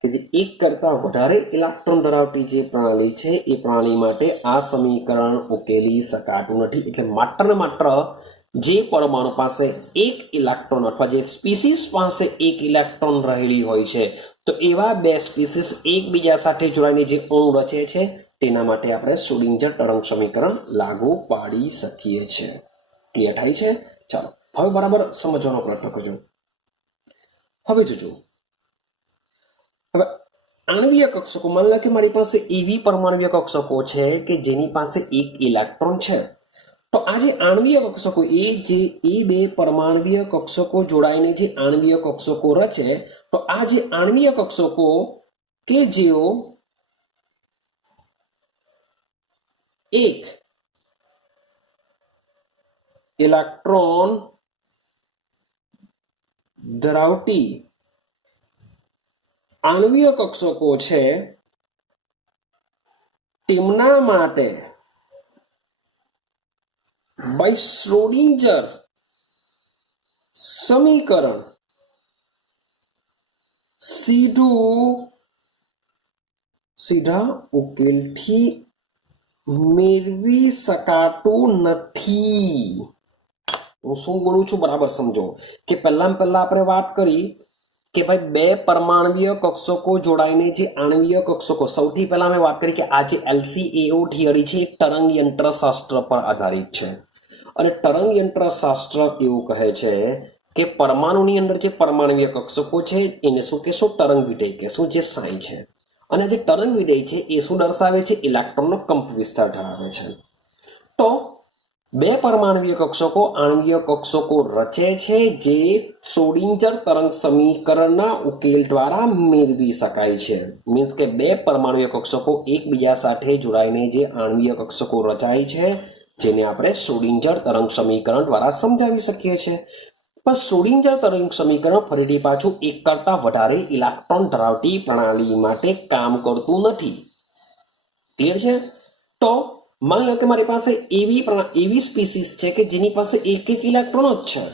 કે જે એક કરતા વધારે ઇલેક્ટ્રોન ધરાવતી જે પ્રણાલી છે એ પ્રણાલી માટે આ સમીકરણ ઉકેલી શકાતું નથી. એટલે માત્ર ને માત્ર જે પરમાણુ પાસે એક ઇલેક્ટ્રોન અથવા જે સ્પીસીસ પાસે એક ઇલેક્ટ્રોન રહેલી હોય છે તો એવા બે સ્પીસીસ એકબીજા સાથે જોડાઈને જે અણુ રચે છે તેના માટે આપણે શ્રોડિંજર તરંગ સમીકરણ લાગુ પાડી શકીએ છીએ. ક્લિયર થાય છે? ચાલો હવે બરાબર સમજવાનો પ્રયત્ન કરજો. હવે જોજો, હવે આણવીય કક્ષકો, માની લો કે મારી પાસે એવી પરમાણવીય કક્ષકો છે કે જેની પાસે એક ઇલેક્ટ્રોન છે. તો આ જે આણવીય કક્ષકો એ બે પરમાણવીય કક્ષકો જોડાઈને જે આણવીય કક્ષકો રચે, તો આ જે આણવીય કક્ષકો કે જેઓ એક ઇલેક્ટ્રોન ધરાવતી આણવીય કક્ષકો છે તેમના માટે બાય શ્રોડિંજર સમીકરણ સીધા ઉકેલથી મેળવી શકાતું નથી. હું શું બોલું છું બરાબર સમજો. કે પહેલા આપણે વાત કરી કે ભાઈ બે પરમાણવીય કક્ષકો જોડાઈને જે આણવીય કક્ષકો, સૌથી પહેલા મેં વાત કરી કે આ જે LCAO થિયરી છે એ તરંગ યંત્ર શાસ્ત્ર પર આધારિત છે. અને તરંગ યંત્ર શાસ્ત્ર એવું કહે છે કે પરમાણુની અંદર જે પરમાણુય કક્ષકો છે એને શું કહેશું? તરંગ વિધેય કહેશું, જે સાઈ છે. અને જે તરંગ વિધેય છે એ શું દર્શાવે છે? ઇલેક્ટ્રોનનો કંપ વિસ્તાર ધરાવે છે. તો બે પરમાણુય કક્ષકો આણ્વીય કક્ષકો રચે છે, જે શ્રોડિંજર તરંગ સમીકરણના ઉકેલ દ્વારા મેળવી શકાય છે. મીન્સ કે બે પરમાણુય કક્ષકો એકબીજા સાથે જોડાઈને જે આણ્વીય કક્ષકો રચાય છે, જેને આપણે શ્રોડિંજર તરંગ સમીકરણ દ્વારા સમજાવી શકીએ છીએ. પણ શ્રોડિંજર તરંગ સમીકરણ ફરીથી પાછું એક કરતા વધારે ઇલેક્ટ્રોન ધરાવતી પ્રણાલી માટે કામ કરતું નથી. ક્લિયર છે? તો માની લો કે મારી પાસે એવી સ્પીસીસ છે કે જેની પાસે એક ઇલેક્ટ્રોન જ છે.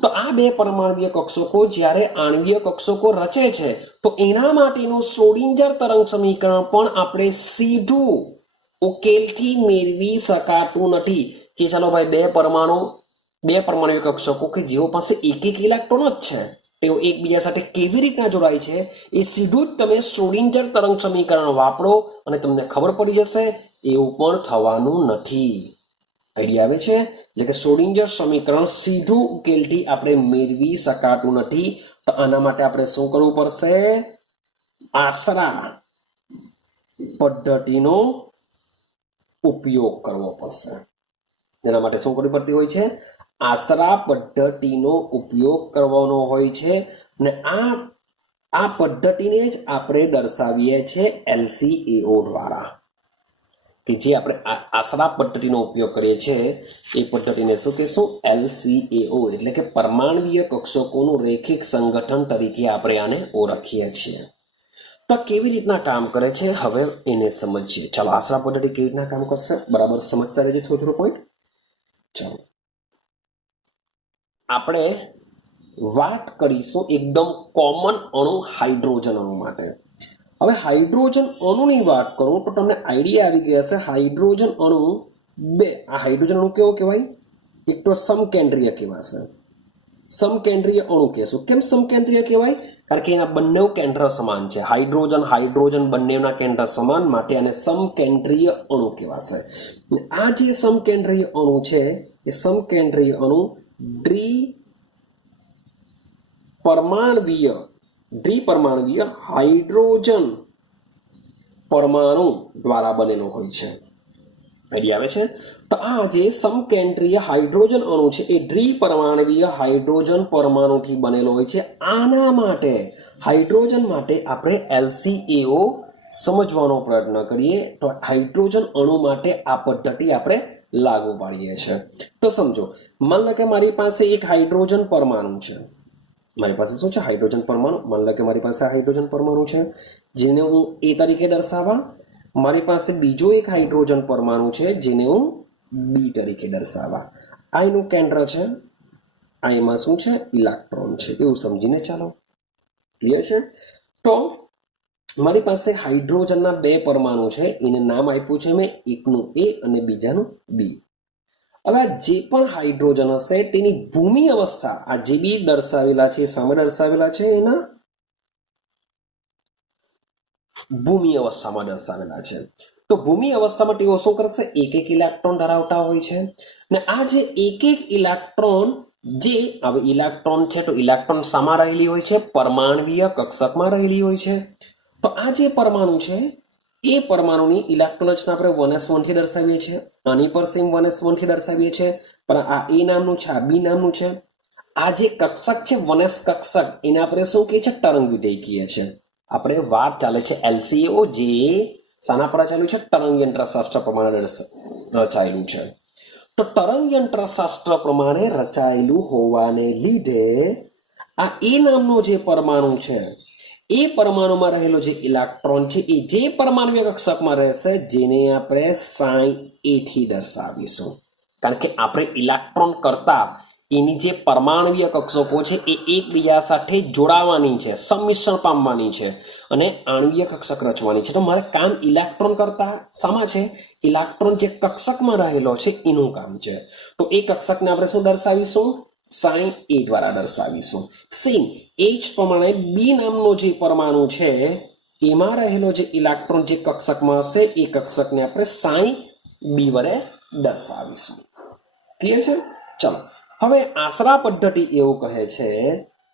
તો આ બે પરમાણુય કક્ષકો જ્યારે આણ્વીય કક્ષકો રચે છે, તો એના માટેનું શ્રોડિંજર તરંગ સમીકરણ પણ આપણે સીધું ઉકેલથી મેળવી શકાતું નથી. કે ચાલો ભાઈ બે પરમાણુય કક્ષકો કે જેઓ પાસે એક ઇલેક્ટ્રોન જ છે, તેઓ એકબીજા સાથે કેવી રીતના જોડાય છે એ સીધું જ તમે શ્રોડિંજર તરંગ સમીકરણ વાપરો અને તમને ખબર પડી જશે. એવું પણ થવાનું નથી. આઈડિયા આવે છે? એટલે કે શ્રોડિંજર સમીકરણ સીધું ઉકેલથી આપણે મેળવી શકાતું નથી. તો આના માટે આપણે શું કરવું પડશે? આશરા પદ્ધતિનો ઉપયોગ કરવો પડશે. એના માટે શું કરવી પડતી હોય છે? આશરા પદ્ધતિનો ઉપયોગ કરવાનો હોય છે. અને આ પદ્ધતિને જ આપણે દર્શાવીએ છીએ LCAO દ્વારા. કે જે આપણે આશરા પદ્ધતિનો ઉપયોગ કરીએ છીએ એ પદ્ધતિને શું કહેશું? LCAO, એટલે કે પરમાણુય કક્ષકોનું રેખિક સંગઠન તરીકે આપણે આને ઓળખીએ છીએ. તો કેવી રીતના કામ કરે છે હવે એને સમજીએ. ચાલો, આશરા પદ્ધતિ કેવી રીતના કામ કરશે બરાબર સમજતા રહેજો થોડું પોઈન્ટ. ચાલો, આપણે વાત કરીશું એકદમ કોમન અણુ હાઇડ્રોજન અણુ માટે. હવે હાઇડ્રોજન અણુની વાત કરું તો તમને આઈડિયા આવી ગયા હશે. હાઇડ્રોજન અણુ બે. આ હાઇડ્રોજન અણુ કેવો કહેવાય? એક તો સમકેન્દ્રીય કહેવાશે. સમકેન્દ્રીય અણુ કહેશું. કેમ સમકેન્દ્રીય કહેવાય? કારણ કે એના બંને કેન્દ્ર સમાન છે. હાઇડ્રોજન બંનેના કેન્દ્ર સમાન, માટે આને સમકેન્દ્રીય અણુ કહેવાશે. આ જે સમકેન્દ્રીય અણુ છે એ સમકેન્દ્રીય અણુ દ્વિપરમાણુય હાઇડ્રોજન પરમાણુ દ્વારા બનેલો હોય છે. આઈડિયા આવે છે? તો આ જે સમકેન્દ્રીય હાઇડ્રોજન અણુ છે એ દ્વિપરમાણુય હાઇડ્રોજન પરમાણુથી બનેલો હોય છે. આના માટે હાઇડ્રોજન માટે આપણે LCAO સમજવાનો પ્રયત્ન કરીએ તો હાઇડ્રોજન અણુ માટે આ પદ્ધતિ આપણે લાગુ પાડીએ છીએ. તો સમજો, માન લો કે મારી પાસે એક હાઇડ્રોજન પરમાણુ છે. મારી પાસે શું છે? હાઇડ્રોજન પરમાણુ. માન લો કે મારી પાસે હાઇડ્રોજન પરમાણુ છે, જેને હું A તરીકે દર્શાવવા. મારી પાસે બીજો એક હાઇડ્રોજન પરમાણુ છે, જેને હું B તરીકે દર્શાવવા. આ એનું કેન્દ્ર છે. આ એમાં શું છે? ઇલેક્ટ્રોન છે. એવું સમજીને ચાલો. ક્લિયર છે? તો મારી પાસે હાઇડ્રોજનના બે પરમાણુ છે. એને નામ આપ્યું છે મેં, એકનું A અને બીજાનું B. હવે જે પણ હાઇડ્રોજન હશે તેની ભૂમિ અવસ્થા, આ જે બી દર્શાવેલા છે, સામે દર્શાવેલા છે, એના ભૂમિ અવસ્થામાં દર્શાવેલા છે. તો ભૂમિ અવસ્થામાં તેઓ શું કરશે? એક ઇલેક્ટ્રોન ધરાવતા હોય છે. ને આ જે એક ઇલેક્ટ્રોન, જે હવે ઇલેક્ટ્રોન છે તો ઇલેક્ટ્રોન શામાં રહેલી હોય છે? પરમાણુય કક્ષકમાં રહેલી હોય છે. તો આ જે પરમાણુ છે એ પરમાણુની ઇલેક્ટ્રોન રચના આપણે 1s1 થી દર્શાવીએ છીએ. આની પર સેમ 1s1 થી દર્શાવીએ છીએ. પણ આ A નામનું છે, આ B નામનું છે. આ જે કક્ષક છે 1s કક્ષક, એને આપણે શું કહીએ છીએ? તરંગ વિધેય કહીએ છીએ. આપણે વાત ચાલે છે LCAO, જે શાના પર રચાયેલું છે? તરંગ યંત્રશાસ્ત્ર પ્રમાણે રચાયેલું છે. તો તરંગ યંત્રશાસ્ત્ર પ્રમાણે રચાયેલું હોવાને લીધે આ A નામનો જે પરમાણુ છે એ પરમાણુમાં રહેલો જે ઇલેક્ટ્રોન છે એ જે પરમાણુય કક્ષકમાં રહેશે, જેને આપણે સાઈ A થી દર્શાવીશું. કારણ કે આપણે ઇલેક્ટ્રોન કરતા એની જે પરમાણુય કક્ષકો છે એ એકબીજા સાથે જોડાવાની છે, સંમિશ્રણ પામવાની છે અને આણ્વીય કક્ષક રચવાની છે. તો મારે કામ ઇલેક્ટ્રોન કરતા શામાં છે? ઇલેક્ટ્રોન જે કક્ષકમાં રહેલો છે એનું કામ છે. તો એ કક્ષકને આપણે શું દર્શાવીશું? સાઈ A દ્વારા દર્શાવીશું. સેમ એ જ પ્રમાણે B નામનો જે પરમાણુ છે એમાં રહેલો જે ઇલેક્ટ્રોન જે કક્ષકમાં હશે એ કક્ષકને આપણે સાઈ B વડે દર્શાવીશું. ક્લિયર છે? ચલો, હવે આશરા પદ્ધતિ એવું કહે છે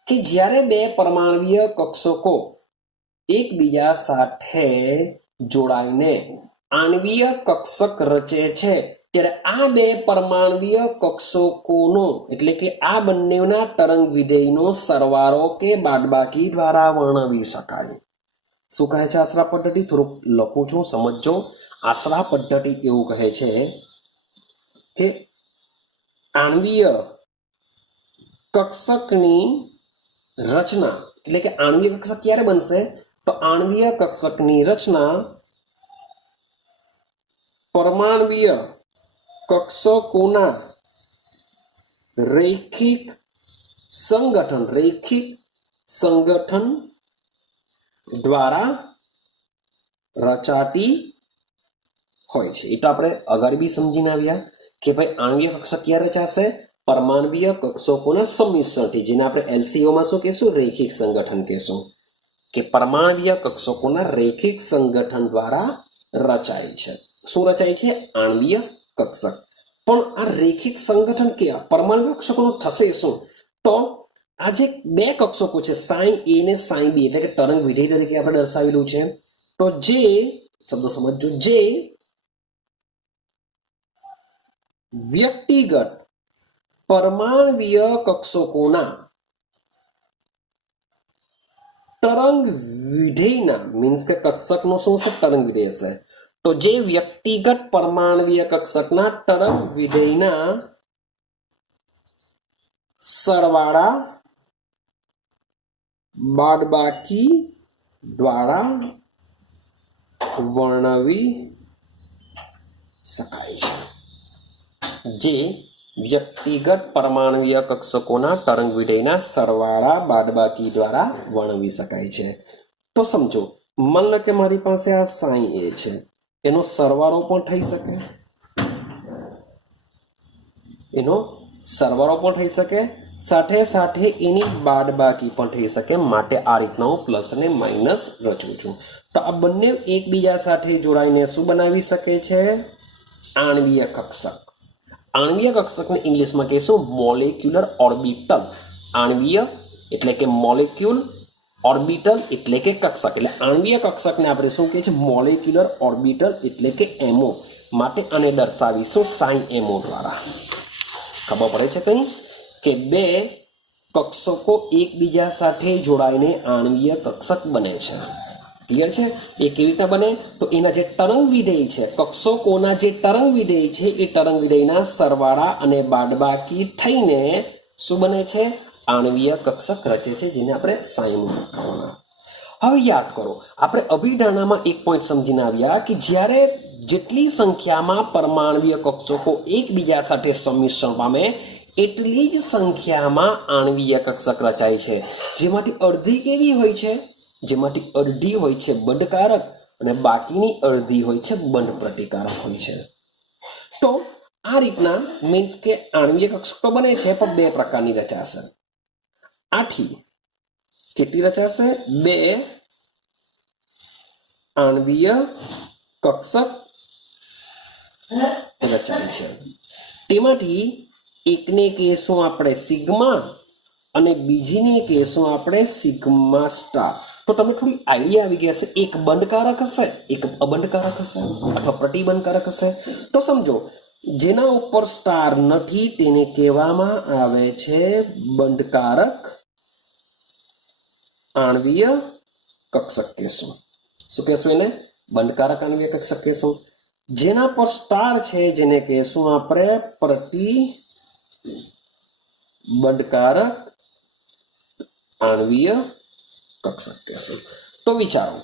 કે જ્યારે બે પરમાણ્વીય કક્ષકો એકબીજા સાથે જોડાઈને આણ્વીય કક્ષક રચે છે ત્યારે આ બે પરમાણ્વીય કક્ષકોનો એટલે કે આ બંનેના તરંગ વિધેયનો સરવાળો કે બાદબાકી દ્વારા વર્ણવી શકાય. શું કહે છે આશરા પદ્ધતિ? થોડુંક લખું છું, સમજજો. આશરા પદ્ધતિ એવું કહે છે કે આણ્વીય કક્ષકની રચના એટલે કે આણ્વીય કક્ષક ક્યારે બનશે? તો આણ્વીય કક્ષકની રચના પરમાણ્વીય કક્ષકોના રૈખિક સંગઠન દ્વારા રચાતી હોય છે. એ તો આપણે અગાડી બી સમજીને આવ્યા કે ભાઈ આણ્વીય કક્ષક ક્યારે રચાશે? પરમાણ્વીય કક્ષકોના સંમિશ્રણથી, જેને આપણે એલસીઓમાં શું કહેશું? રૈખિક સંગઠન કહેશું. કે પરમાણ્વીય કક્ષકોના રૈખિક સંગઠન દ્વારા રચાય છે. શું રચાય છે? આણ્વીય કક્ષક. પણ આ રૈખિક સંગઠન કે પરમાણ્વીય કક્ષકોનું થશે શું? તો આ જે બે કક્ષકો છે સાઈ એ ને સાઈ બી એટલે કે તરંગ વિધેય તરીકે આપણે દર્શાવેલું છે. તો જે શબ્દ સમજો, જે વ્યક્તિગત પરમાણ્વીય કક્ષકોના તરંગ વિધેયના મીન્સ કે કક્ષકનો શું છે? તરંગ વિધેય છે. તો જે વ્યક્તિગત પરમાણ્વીય કક્ષકના તરંગ વિધેયના સરવાળા બાદબાકી દ્વારા વર્ણવી શકાય છે. જે વ્યક્તિગત પરમાણ્વીય કક્ષકોના તરંગ વિધેયના સરવાળા બાદબાકી દ્વારા વર્ણવી શકાય છે. તો સમજો, માન લો કે મારી પાસે આ સાઈ એ છે, એનો સરવાળો પણ થઈ શકે, સાથે સાથે એની બાદબાકી પણ થઈ શકે. માટે આ રીતના હું પ્લસ અને માઇનસ રચું છું. તો આ બંને એકબીજા સાથે જોડાઈને શું બનાવી શકે છે? આણ્વીય કક્ષક. આણ્વીય કક્ષકને ઇંગ્લિશમાં કહીશું મોલેક્યુલર ઓર્બિટલ. આણ્વીય એટલે કે મોલેક્યુલ, ઓર્બિટલ એટલે કે કક્ષક. એટલે આણ્વીય કક્ષકને આપણે શું કહીએ છીએ? મોલેક્યુલર ઓર્બિટલ એટલે કે એમઓ. માટે આને દર્શાવીશું સાઈ એમઓ દ્વારા. ખબર પડે છે કંઈ? કે બે કક્ષકો એકબીજા સાથે જોડાઈને આણ્વીય કક્ષક બને છે. ક્લિયર છે? એ કેવી રીતના બને? તો એના જે તરંગ વિધેય છે, કક્ષકોના જે તરંગ વિધેય છે, એ તરંગ વિધેયના સરવાળા અને બાદબાકી થઈને શું બને છે? આણ્વીય કક્ષક રચે છે, જેને આપણે સાઈમાં લખવાના. હવે યાદ કરો, આપણે અભિધારણામાં એક પોઈન્ટ સમજીને આવ્યા કે જ્યારે જેટલી સંખ્યામાં પરમાણ્વીય કક્ષકો એકબીજા સાથે સંમિશ્રણ પામે એટલી જ સંખ્યામાં આણ્વીય કક્ષક રચાય છે. જેમાંથી અડધી કેવી હોય છે? જેમાંથી અડધી હોય છે બંધકારક અને બાકીની અડધી હોય છે બંધ પ્રતિકારક હોય છે. તો આ રીતના મીન્સ કે આણ્વીય કક્ષક તો બને છે, પણ બે પ્રકારની રચાશે. આથી કેટલી રચાશે? બે આણ્વીય કક્ષક રચાય છે. તેમાંથી એકને કહેશું આપણે સિગ્મા અને બીજીને કહેશું આપણે સિગ્મા સ્ટાર. તો તમને થોડી આઈડિયા આવી ગઈ હશે. એક બંધકારક હશે, એક અબંધકારક હશે અથવા પ્રતિબંધકારક હશે. તો સમજો, જેના ઉપર સ્ટાર નથી તેને કહેવામાં આવે છે બંધકારક આણ્વીય કક્ષક કહેશું. શું કહેશું એને? બંધકારક આણ્વીય કક્ષક કહેશું. જેના પર સ્ટાર છે જેને કહેશું આપણે પ્રતિબંધકારક આણ્વીય કક્ષક કહેશું. તો વિચારો,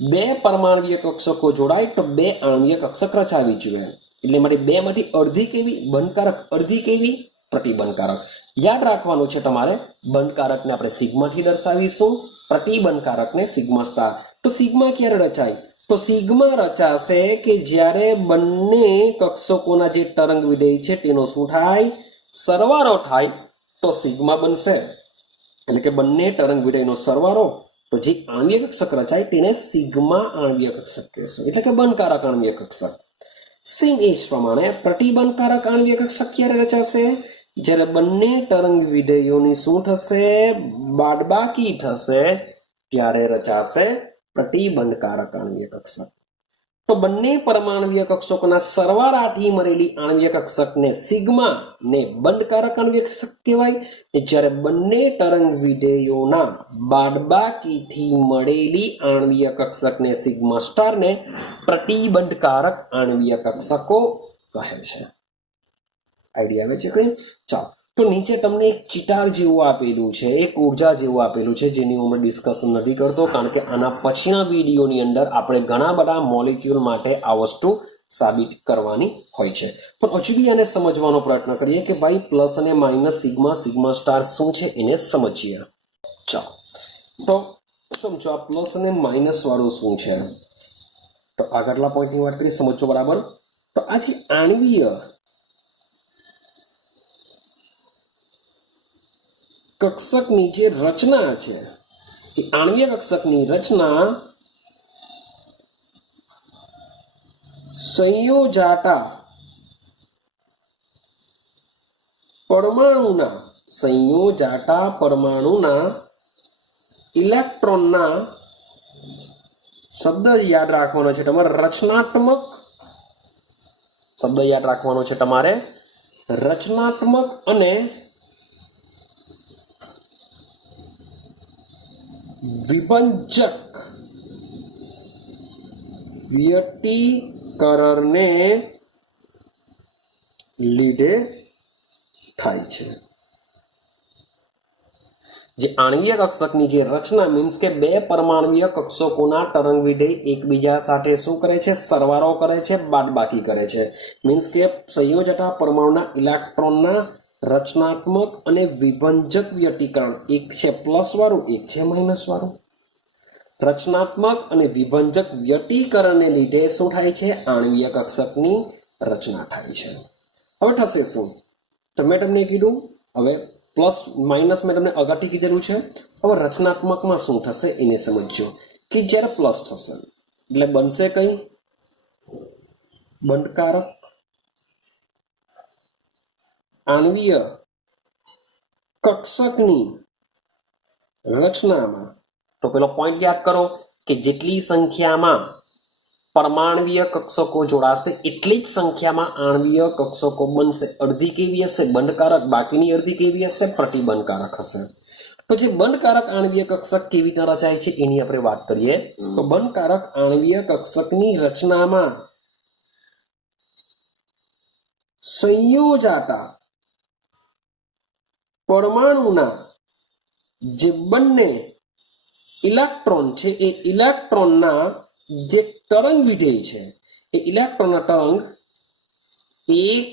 બે પરમાણ્વીય કક્ષકો જોડાય તો બે આણ્વીય કક્ષક રચાવી જોઈએ. એટલે માટે બે માંથી અડધી કેવી? બંધકારક, અડધી કેવી? પ્રતિબંધકારક. યાદ રાખવાનું છે તમારે, બંધકારકને આપણે સિગ્માથી દર્શાવીશું, પ્રતિબંધકારકને સિગ્મા સ્ટાર. તો સિગ્મા ક્યારે રચાય? તો સિગ્મા રચાશે કે જ્યારે બંને કક્ષકોના જે તરંગ વિધેય છે તેનો શું થાય? સરવાળો થાય તો સિગ્મા બનશે. એટલે કે બંને તરંગ વિધેયનો સરવાળો. તો જે આણ્વીય કક્ષક રચાય તેને સિગ્મા આણ્વીય કક્ષક કહેશું, એટલે કે બંધકારક આણ્વીય કક્ષક. સેમ એ જ પ્રમાણે પ્રતિબંધકારક આણ્વીય કક્ષક ક્યારે રચાશે? જ્યારે બંને તરંગ વિધેયોની શું થશે? બાદબાકી થશે, ત્યારે રચાશે પ્રતિબંધકારક આણ્વીય કક્ષક. તો બંને પરમાણ્વીય કક્ષકોના સરવાળાથી મળેલી આણ્વીય કક્ષકને સિગ્મા ને બંધકારક આણ્વીય કક્ષક કહેવાય. જ્યારે બંને તરંગ વિધેયોના બાદબાકીથી મળેલી આણ્વીય કક્ષકને સિગ્મા સ્ટારને પ્રતિબંધકારક આણ્વીય કક્ષકો કહે છે. આઈડિયા આવે છે કઈ? ચાલો, તો નીચે તમને એક ચિતાર જેવું આપેલું છે, એક ઉર્જા જેવું આપેલું છે, જેની હું ડિસ્કશન નથી કરતો, કારણ કે આના પછીના વિડીયોની અંદર આપણે ઘણા બધા મોલિક્યુલ માટે આ વસ્તુ સાબિત કરવાની હોય છે. પણ હજુ બી આને સમજવાનો પ્રયત્ન કરીએ કે ભાઈ પ્લસ અને માઇનસ સિગ્મા, સિગ્મા સ્ટાર શું છે એને સમજીએ. ચાલો, તો સમજો આ પ્લસ અને માઇનસ વાળું શું છે. તો આગળના પોઈન્ટની વાત કરીએ, સમજો બરાબર. તો આ જે આણ્વીય કક્ષકની જે રચના છે, એ આણ્વીય કક્ષકની રચના સંયોજાતા પરમાણુના ઇલેક્ટ્રોનના, શબ્દ યાદ રાખવાનો છે તમારે, રચનાત્મક શબ્દ યાદ રાખવાનો છે તમારે, રચનાત્મક અને વિભંજક વ્યતિકરણને લીધે થાય છે. જે આણ્વીય કક્ષકની જે રચના મીન્સ કે બે પરમાણ્વીય કક્ષકોના તરંગ વિધેય એકબીજા સાથે શું કરે છે? સરવાળો કરે છે, બાદબાકી કરે છે. મીન્સ કે સંયોજતા પરમાણુના ઇલેક્ટ્રોનના રચનાત્મક અને વિભંજક વ્યતિકરણ, એક છે પ્લસ વાળું, એક છે માઇનસ વાળું. રચનાત્મક અને વિભંજક વ્યતિકરણને લીધે શું થાય છે? આણ્વીય કક્ષકની રચના થાય છે. હવે થશે શું? તો મેં તમને કીધું, હવે પ્લસ માઇનસ મેં તમને અગાઉથી કીધેલું છે. હવે રચનાત્મકમાં શું થશે એને સમજજો. કે જ્યારે પ્લસ થશે એટલે બનશે કઈ? બંધકારક. આણ્વીય કક્ષકની રચનામાં, તો પેલો પોઈન્ટ યાદ કરો કે જેટલી સંખ્યામાં પરમાણ્વીય કક્ષકો જોડાશે એટલી જ સંખ્યામાં આણ્વીય કક્ષકો બનશે. અડધી કેવી હશે? બંધકારક. બાકીની અડધી કેવી હશે? પ્રતિબંધકારક હશે. તો જે બંધકારક આણ્વીય કક્ષક કેવી રીતે રચાય છે એની આપણે વાત કરીએ. તો બંધકારક આણ્વીય કક્ષકની રચનામાં સંયોજાતા પરમાણુના જે બંને ઇલેક્ટ્રોન છે એ ઇલેક્ટ્રોનના જે તરંગ વિધેય છે એ ઇલેક્ટ્રોનના તરંગ એક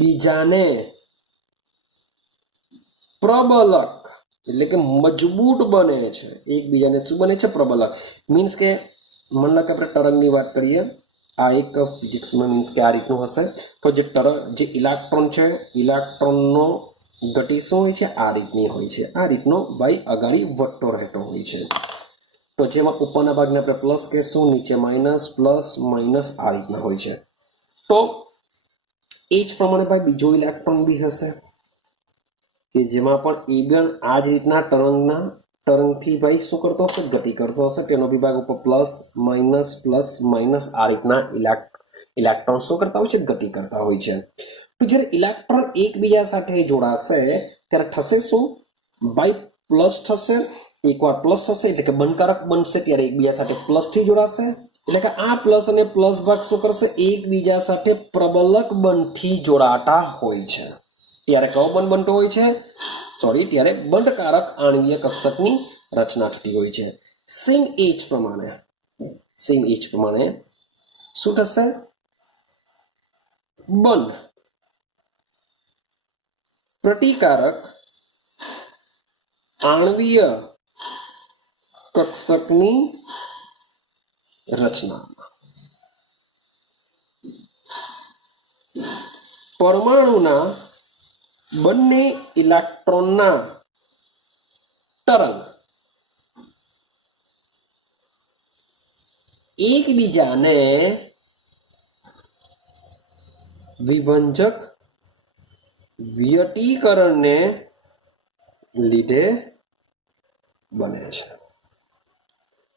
બીજાને પ્રબલક એટલે કે મજબૂત બને છે. એકબીજાને શું બને છે? પ્રબલક. મીન્સ કે મન કે આપણે તરંગની વાત કરીએ, આ એક ફિઝિક્સમાં મીન્સ કે આ રીતનું હશે. તો જે જે ઇલેક્ટ્રોન છે, ઇલેક્ટ્રોનનો ગતિ શું હોય છે? આ રીતની હોય છે. આ રીતનો ભાઈ અગાડી વધતો રહેતો હોય છે. તો જેમાં ઉપરના ભાગને આપણે પ્લસ કહેશું, નીચે માઇનસ, પ્લસ માઇનસ આ રીતના હોય છે. તો એ જ પ્રમાણે ભાઈ બીજો ઇલેક્ટ્રોન બી હશે કે જેમાં પણ એ પણ આ જ રીતના તરંગથી ભાઈ શું કરતો હશે? ગતિ કરતો હશે. તેનો વિભાગ ઉપર પ્લસ માઇનસ આ રીતના ઇલેક્ટ્રોન શું કરતા હોય છે? ગતિ કરતા હોય છે. તો જ્યારે ઇલેક્ટ્રોન એકબીજા સાથે જોડાશે ત્યારે થશે શું? ભાઈ પ્લસ થશે. એકવાર પ્લસ થશે એટલે કે બંધકારક બનશે, ત્યારે એકબીજા સાથે પ્લસથી જોડાશે. એટલે કે આ પ્લસ અને પ્લસ ભાગ શું કરશે? એકબીજા સાથે પ્રબલક બંધથી જોડાતા હોય છે. ત્યારે કયો બંધ બનતો હોય છે? ત્યારે બંધકારક આણ્વીય કક્ષકની રચના થતી હોય છે. સેમ એજ પ્રમાણે શું થશે? બંધ પ્રતિકારક આણ્વીય કક્ષકની રચનામાં પરમાણુના બંને ઇલેક્ટ્રોનના તરંગ એકબીજાને વિભંજક વ્યતિકરણને લીધે બને છે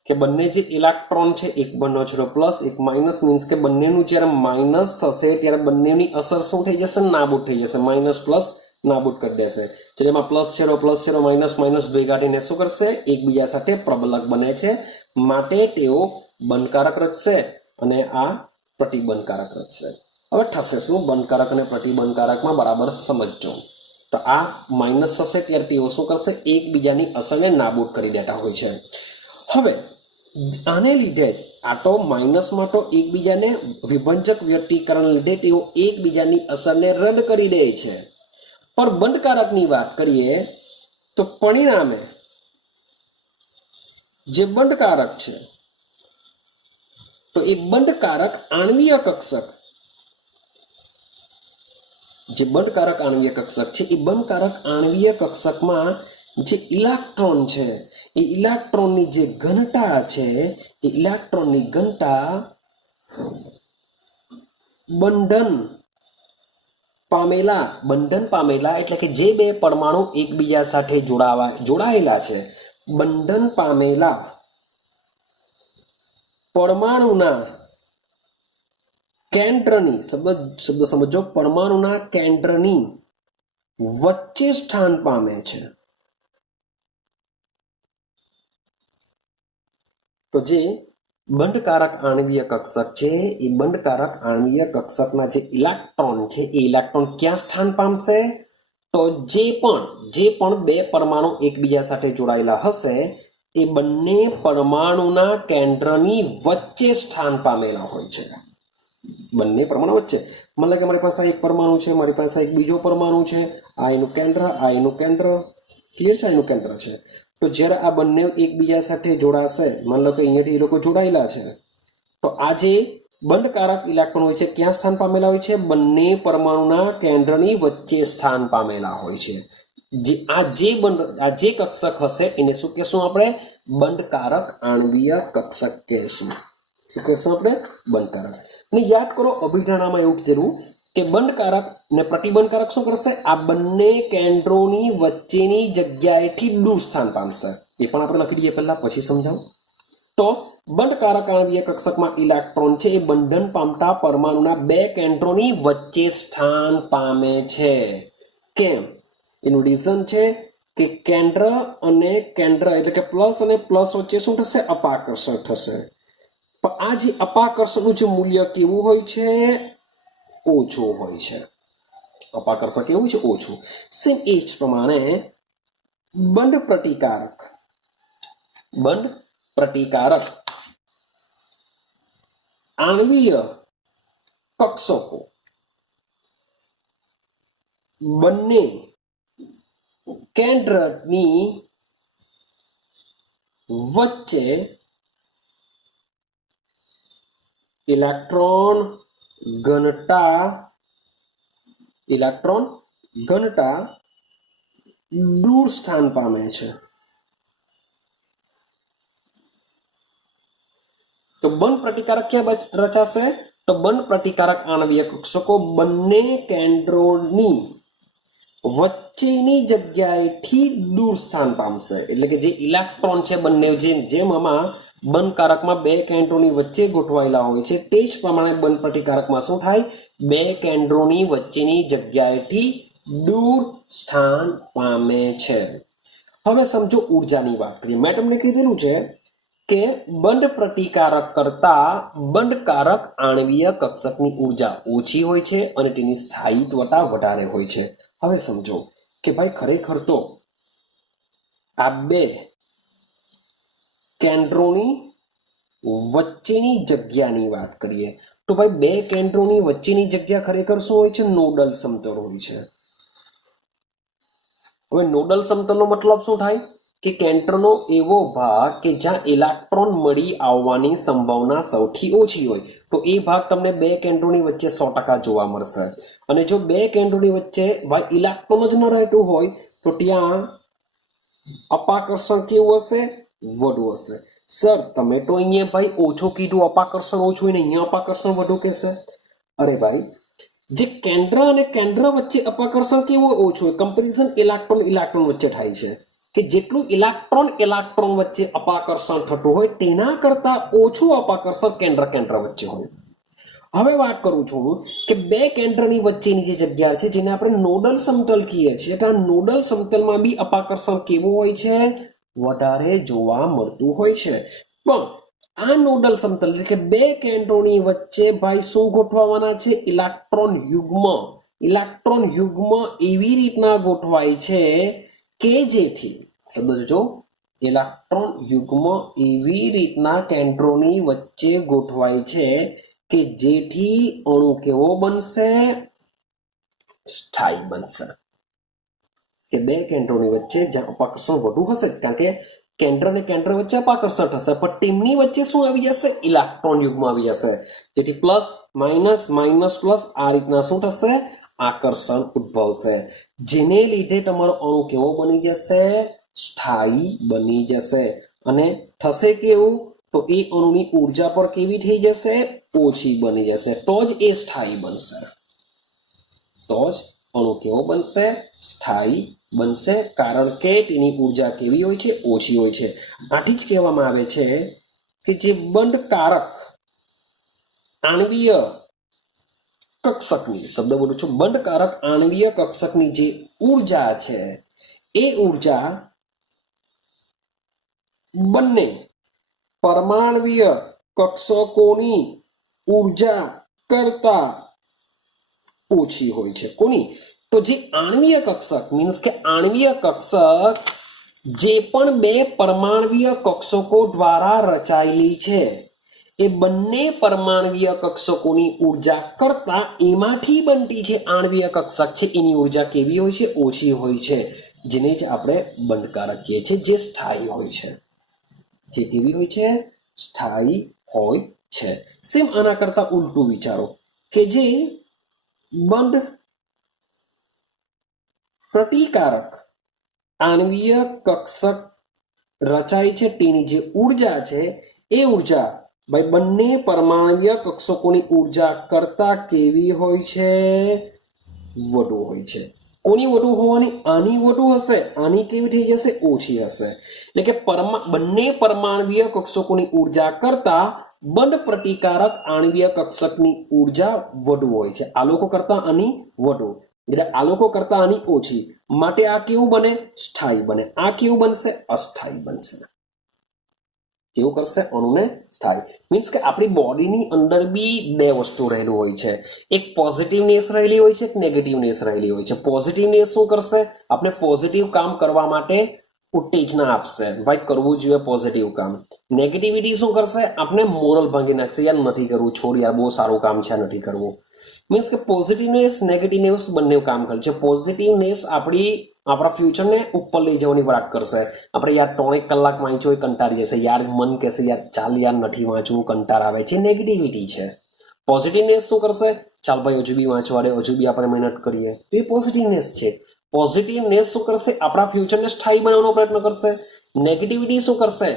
કે બંને જે ઇલેક્ટ્રોન છે એક બંને છેડો પ્લસ એક માઇનસ મીન્સ કે બંનેનું જ્યારે માઇનસ થશે ત્યારે બંનેની અસર શું થઈ જશે નાબૂદ થઈ જશે માઇનસ પ્લસ નાબૂદ કરી દેશે એટલે એમાં પ્લસ છેડો માઇનસ માઇનસ ભેગા થઈને શું કરશે એકબીજા સાથે પ્રબલક બને છે માટે તેઓ બંધકારક રચશે અને આ પ્રતિબંધકારક રચશે હવે થશે શું બંધકારક અને પ્રતિબંધકારકમાં બરાબર સમજજો તો આ માઇનસ થશે ત્યારે તેઓ શું કરશે એકબીજાની અસરને નાબૂદ કરી દેતા હોય છે હવે આને લીધે જ આ તો માઇનસમાં તો એકબીજાને વિભંજક વ્યક્તિકરણ લીધે તેઓ એકબીજાની અસરને રદ કરી દે છે પણ બંધકારકની વાત કરીએ તો પરિણામે જે બંધકારક છે તો એ બંધકારક આણ્વીય કક્ષક જે બંધકારક આણ્વીય કક્ષક છે એ બંધકારક આણ્વીય કક્ષકમાં જે ઇલેક્ટ્રોન છે એ ઇલેક્ટ્રોનની જે ઘનતા છે એ ઇલેક્ટ્રોનની ઘનતા બંધન પામેલા એટલે કે જે બે પરમાણુ એકબીજા સાથે જોડાયેલા છે બંધન પામેલા પરમાણુના કેન્દ્રની શબ્દ સમજો પરમાણુના કેન્દ્રની વચ્ચે સ્થાન પામે છે તો જે બંધકારક આણ્વીય કક્ષક છે એ બંધકારક આણ્વીય કક્ષકના જે ઇલેક્ટ્રોન છે એ ઇલેક્ટ્રોન ક્યાં સ્થાન પામશે તો જે પણ બે પરમાણુ એકબીજા સાથે જોડાયેલા હશે એ બંને પરમાણુના કેન્દ્રની વચ્ચે સ્થાન પામેલા હોય છે બંને પરમાણુ વચ્ચે મતલબ કે મારી પાસે એક પરમાણુ છે મારી પાસે એક બીજો પરમાણુ છે આ એનું કેન્દ્ર ક્લિયર છે એનું કેન્દ્ર છે તો જ્યારે આ બંને એકબીજા સાથે જોડાશે માની લો કે અહીંયાથી એ લોકો જોડાયેલા છે તો આ જે બંધકારક ઇલેક્ટ્રોન હોય છે ક્યાં સ્થાન પામેલા હોય છે બંને પરમાણુના કેન્દ્રની વચ્ચે સ્થાન પામેલા હોય છે આ જે કક્ષક હશે એને શું કહેશું આપણે બંધકારક આણ્વીય કક્ષક કહેશું શું કહેશું આપણે બંધકારક ને યાદ કરો અભિધારણામાં એવું કીધેલું કે બંધકારક ને પ્રતિબંધકારક શું કરશે આ બંને કેન્દ્રોની વચ્ચેની જગ્યાએથી દૂર સ્થાન પામશે એ પણ આપણે લખી દઈએ પહેલા પછી સમજાવું તો બંધકારક આણ્વીય કક્ષકમાં ઇલેક્ટ્રોન છે એ બંધન પામતા પરમાણુના બે કેન્દ્રોની વચ્ચે સ્થાન પામે છે કેમ એનું રીઝન છે કે કેન્દ્ર એટલે કે પ્લસ અને પ્લસ વચ્ચે શું થશે અપાકર્ષણ થશે પણ આ જે અપાકર્ષણનું જે મૂલ્ય કેવું હોય છે ઓછું હોય છે અપાકર્ષણ કેવું છે ઓછું સેમ એ જ પ્રમાણે બંધ પ્રતિકારક આણ્વીય કક્ષકો બંને કેન્દ્રની વચ્ચે ઇલેક્ટ્રોન ઘનતા દૂર સ્થાન પામે છે તો બંધ પ્રતિકારક ક્યાં રચાશે તો બંધ પ્રતિકારક આણ્વીય કક્ષકો બંને કેન્દ્રોની વચ્ચેની જગ્યાએથી દૂર સ્થાન પામશે એટલે કે જે ઇલેક્ટ્રોન છે બંને જેમ આમાં બંધકારકમાં બે કેન્દ્રોની વચ્ચે ગોઠવાયેલા હોય છે તે જ પ્રમાણે બંધ પ્રતિકારકમાં શું થાય બે કેન્દ્રોની વચ્ચેની જગ્યાએથી દૂર સ્થાન પામે છે હવે સમજો ઉર્જાની વાત કરીએ મેં તમને કીધેલું છે કે બંધ પ્રતિકારક કરતા બંધકારક આણ્વીય કક્ષકની ઉર્જા ઓછી હોય છે અને તેની સ્થાયિત્વતા વધારે હોય છે હવે સમજો કે ભાઈ ખરેખર તો આ બે કેન્દ્રોની વચ્ચેની જગ્યાની વાત કરીએ તો ભાઈ બે કેન્દ્રોની વચ્ચેની જગ્યા ખરેખર શું હોય છે નોડલ સમતલ હોય છે હવે નોડલ સમતલનો મતલબ શું થાય કે કેન્દ્રનો એવો ભાગ કે જ્યાં ઇલેક્ટ્રોન મળી આવવાની સંભાવના સૌથી ઓછી હોય તો એ ભાગ તમને બે કેન્દ્રોની વચ્ચે 100% જોવા મળશે અને જો બે કેન્દ્રોની વચ્ચે ભાઈ ઇલેક્ટ્રોન જ ન રહેતું હોય તો ત્યાં અપાકર્ષણ કેવું હશે વધુ હશે સર તમે તો અહીંયા ભાઈ ઓછું કીધું અપાકર્ષણ ઓછું હોય ને અહીંયા અપાકર્ષણ વધુ કહેશે અરે ભાઈ જે કેન્દ્ર અને કેન્દ્ર વચ્ચે અપાકર્ષણ કેવો ઓછું હોય, કમ્પેરિઝન ઇલેક્ટ્રોન ઇલેક્ટ્રોન વચ્ચે થાય છે કે જેટલું ઇલેક્ટ્રોન ઇલેક્ટ્રોન વચ્ચે અપાકર્ષણ થતું હોય તેના કરતા ઓછું અપાકર્ષણ કેન્દ્ર કેન્દ્ર વચ્ચે હોય. હવે વાત કરું છું કે બે કેન્દ્રની વચ્ચેની જે જગ્યા છે જેને આપણે નોડલ સમતલ કહીએ છીએ, તો આ નોડલ સમતલમાં બી અપાકર્ષણ કેવું હોય છે, વધારે જોવા મળતું હોય છે. પણ આ નોડલ સમતલ એટલે કે બે કેન્દ્રોની વચ્ચે ભાઈ શું ગોઠવવાના છે, ઇલેક્ટ્રોન યુગ્મ. ઇલેક્ટ્રોન યુગ્મ એવી રીતના ગોઠવાય છે કે જેથી, શબ્દ જોજો, ઇલેક્ટ્રોન યુગ્મ એવી રીતના કેન્દ્રોની વચ્ચે ગોઠવાય છે કે જેથી અણુ કેવો બનશે, સ્થાયી બનશે. કે બે કેન્દ્રોની વચ્ચે જ્યાં અપાકર્ષણ વધુ હશે, કારણ કે કેન્દ્ર અને કેન્દ્ર વચ્ચે અપાકર્ષણ થશે, પણ તેમની વચ્ચે શું આવી જશે, ઇલેક્ટ્રોન યુગ્મ આવી જશે, જેથી પ્લસ માઇનસ માઇનસ પ્લસ આ રીતના શું થશે, આકર્ષણ ઉદ્ભવશે, જેને લીધે તમારો અણુ કેવો બની જશે, સ્થાયી બની જશે. અને થશે કેવું, તો એ અણુની ઉર્જા પર કેવી થઈ જશે, ઓછી બની જશે, તો જ એ સ્થાયી બનશે. તો જ અણુ કેવો બનશે, સ્થાયી બનશે, કારણ કે તેની ઉર્જા કેવી હોય છે, ઓછી હોય છે. આથી જ કહેવામાં આવે છે કે જે બંધકારક આણ્વીય કક્ષકની, શબ્દ બોલું છું, બંધકારક આણ્વીય કક્ષકની જે ઉર્જા છે એ ઉર્જા બંને પરમાણ્વીય કક્ષકોની ઉર્જા કરતા ઓછી હોય છે. કોની, તો જે આણ્વીય કક્ષક મીન્સ કે આણ્વીય કક્ષક જે પણ બે પરમાણ્વીય કક્ષકો દ્વારા રચાયેલી છે એ બંને પરમાણ્વીય કક્ષકોની ઉર્જા કરતા એમાંથી બનતી જે આણ્વીય કક્ષક છે એની ઉર્જા કેવી હોય છે, ઓછી હોય છે, જેને જ આપણે બંધકારક કહીએ છીએ, જે સ્થાયી હોય છે. જે કેવી હોય છે, સ્થાયી હોય છે. સેમ આના કરતા ઉલટું વિચારો કે જે બંધ પ્રતિકારક આણ્વીય કક્ષક રચાય છે તેની જે ઉર્જા છે એ ઉર્જા ભાઈ બંને પરમાણ્વીય કક્ષકોની ઉર્જા કરતા કેવી હોય છે, વધુ હોય છે. કોની વધુ હોવાની, આની વધુ હશે, આની કેવી થઈ જશે, ઓછી હશે. એટલે કે બંને પરમાણ્વીય કક્ષકોની ઉર્જા કરતા બંધ પ્રતિકારક આણ્વીય કક્ષકની ઉર્જા વધુ હોય છે. આલોકો કરતા આની વધુ, એટલે આલોકો કરતા આની ઓછી, માટે આ કેવું બને, સ્થાયી બને. આ કેવું બનશે, અસ્થાયી બનશે. કેવું કરશે, અણુને સ્થાયી. મીન્સ કે આપણી બોડીની અંદર બી બે વસ્તુ રહેલું હોય છે, એક પોઝિટિવ નેસ રહેલી હોય છે, એક નેગેટિવ નેસ રહેલી હોય છે. પોઝિટિવ નેસ શું કરશે, આપણે પોઝિટિવ કામ કરવા માટે ઉત્તેજના આપશે, ભાઈ કરવું જોઈએ પોઝિટિવ કામ. નેગેટિવિટી શું કરશે, આપણે મોરલ ભાંગી નાખશે, યાર નથી કરવું, છોડ યાર, બહુ સારું કામ છે, નથી કરવું. મીન્સ કે પોઝિટિવનેસ નેગેટિવનેસ બંને કામ કરે છે. પોઝિટિવનેસ આપણા ફ્યુચરને ઉપર લઈ જવાની વાત કરશે. આપણે યાર 3 કલાક વાંચ્યો હોય કંટાળી જશે, યાર મન કહેશે યાર ચાલ યાર નથી વાંચવું, કંટાળ આવે છે, નેગેટિવિટી છે. પોઝિટિવનેસ શું કરશે, ચાલ ભાઈ હજુ બી વાંચવા દે, હજુ બી આપણે મહેનત કરીએ, તો એ પોઝિટિવનેસ છે. પોઝિટિવનેસ શું કરશે, આપણા ફ્યુચરને સ્થાયી બનાવવાનો પ્રયત્ન કરશે. નેગેટિવિટી શું કરશે,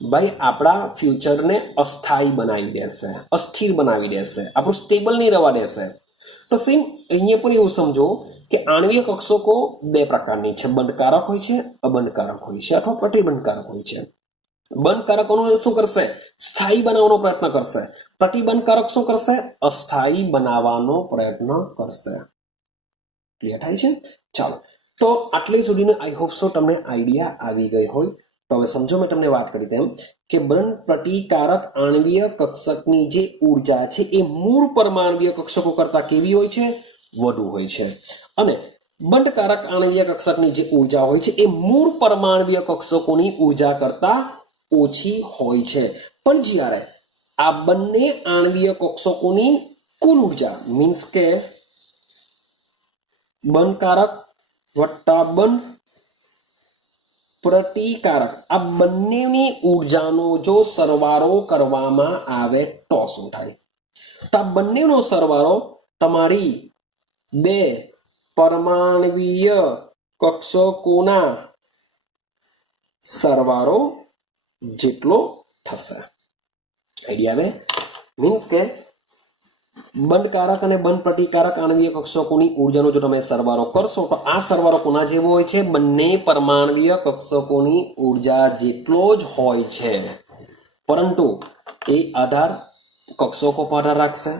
ભાઈ આપણા ફ્યુચરને અસ્થાયી બનાવી દેશે, અસ્થિર બનાવી દેશે, આપણું સ્ટેબલ નહીં રહેવા દેશે. તો સેમ અહીંયા પણ એવું સમજો કે આણ્વીય કક્ષકો બે પ્રકારની છે, બંધકારક હોય છે, અબંધકારક હોય છે, અથવા પ્રતિબંધકારક હોય છે. બંધકારકોનું શું કરશે, સ્થાયી બનાવવાનો પ્રયત્ન કરશે. પ્રતિબંધકારક શું કરશે, અસ્થાયી બનાવવાનો પ્રયત્ન કરશે. ક્લિયર થાય છે? ચાલો, તો આટલી સુધીનો આઈ હોપ સો તમને આઈડિયા આવી ગઈ હોય. તો હવે સમજો, મેં તમને વાત કરી તેમ કે બંધ પ્રતિકારક આણ્વીય કક્ષકની જે ઉર્જા છે એ મૂળ પરમાણ્વીય કક્ષકો કરતા કેવી હોય છે, વધુ હોય છે. અને બંધકારક આણ્વીય કક્ષકની જે ઉર્જા હોય છે એ મૂળ પરમાણ્વીય કક્ષકોની ઉર્જા કરતા ઓછી હોય છે. પણ જ્યારે આ બંને આણ્વીય કક્ષકોની કુલ ઉર્જા મીન્સ કે બંધકારક વત્તા બંધ પ્રતિકારક, આ બંનેની ઉર્જાનો જો સરવાળો કરવામાં આવે તો શું થાય, તો આ બંનેનો સરવાળો તમારી બે પરમાણ્વીય કક્ષકોના સરવાળો જેટલો થશે. આઈડિયા આવે? મીન્સ કે બંધકારક અને બંધ પ્રતિકારક આણ્વીય કક્ષકોની ઉર્જાનો જો તમે સરવાળો કરશો તો આ સરવાળો કોના જેવો હોય છે? બંને પરમાણ્વીય કક્ષકોની ઉર્જા જેટલો જ હોય છે, પરંતુ એ આધાર કક્ષકો પર આધાર રાખશે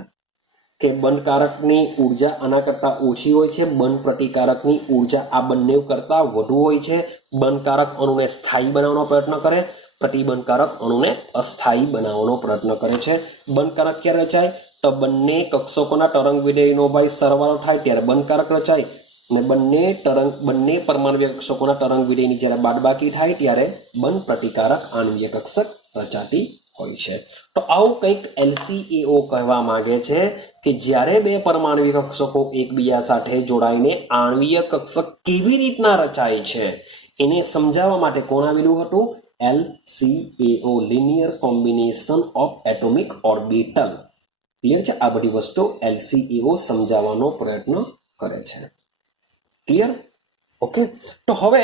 કે બંધકારકની ઉર્જા આના કરતા ઓછી હોય છે, બંધ પ્રતિકારકની ઉર્જા આ બંને કરતા વધુ હોય છે. બંધકારક અણુને સ્થાયી બનાવવાનો પ્રયત્ન કરે, પ્રતિબંધકારક અણુને અસ્થાયી બનાવવાનો પ્રયત્ન કરે છે. બંધકારક ક્યારે રચાય? તો બંને કક્ષકોના તરંગ વિધેયનો ભાઈ સરવાળો થાય ત્યારે બંધકારક રચાય, અને બંને પરમાણ્વીય કક્ષકોના તરંગ વિધેયની જ્યારે બાદબાકી થાય ત્યારે બંધ પ્રતિકારક આણ્વીય કક્ષક રચાતી હોય છે. તો આવું કંઈક LCAO કહેવા માંગે છે કે જ્યારે બે પરમાણ્વીય કક્ષકો એકબીજા સાથે જોડાઈને આણ્વીય કક્ષક કેવી રીતના રચાય છે એને સમજાવવા માટે કોણ આવેલું હતું? LCAO, linear combination of atomic orbital. Clear છે? આ બધી વસ્તુ LCAO સમજાવવાનો પ્રયત્ન કરે છે. ક્લિયર? ઓકે. તો હવે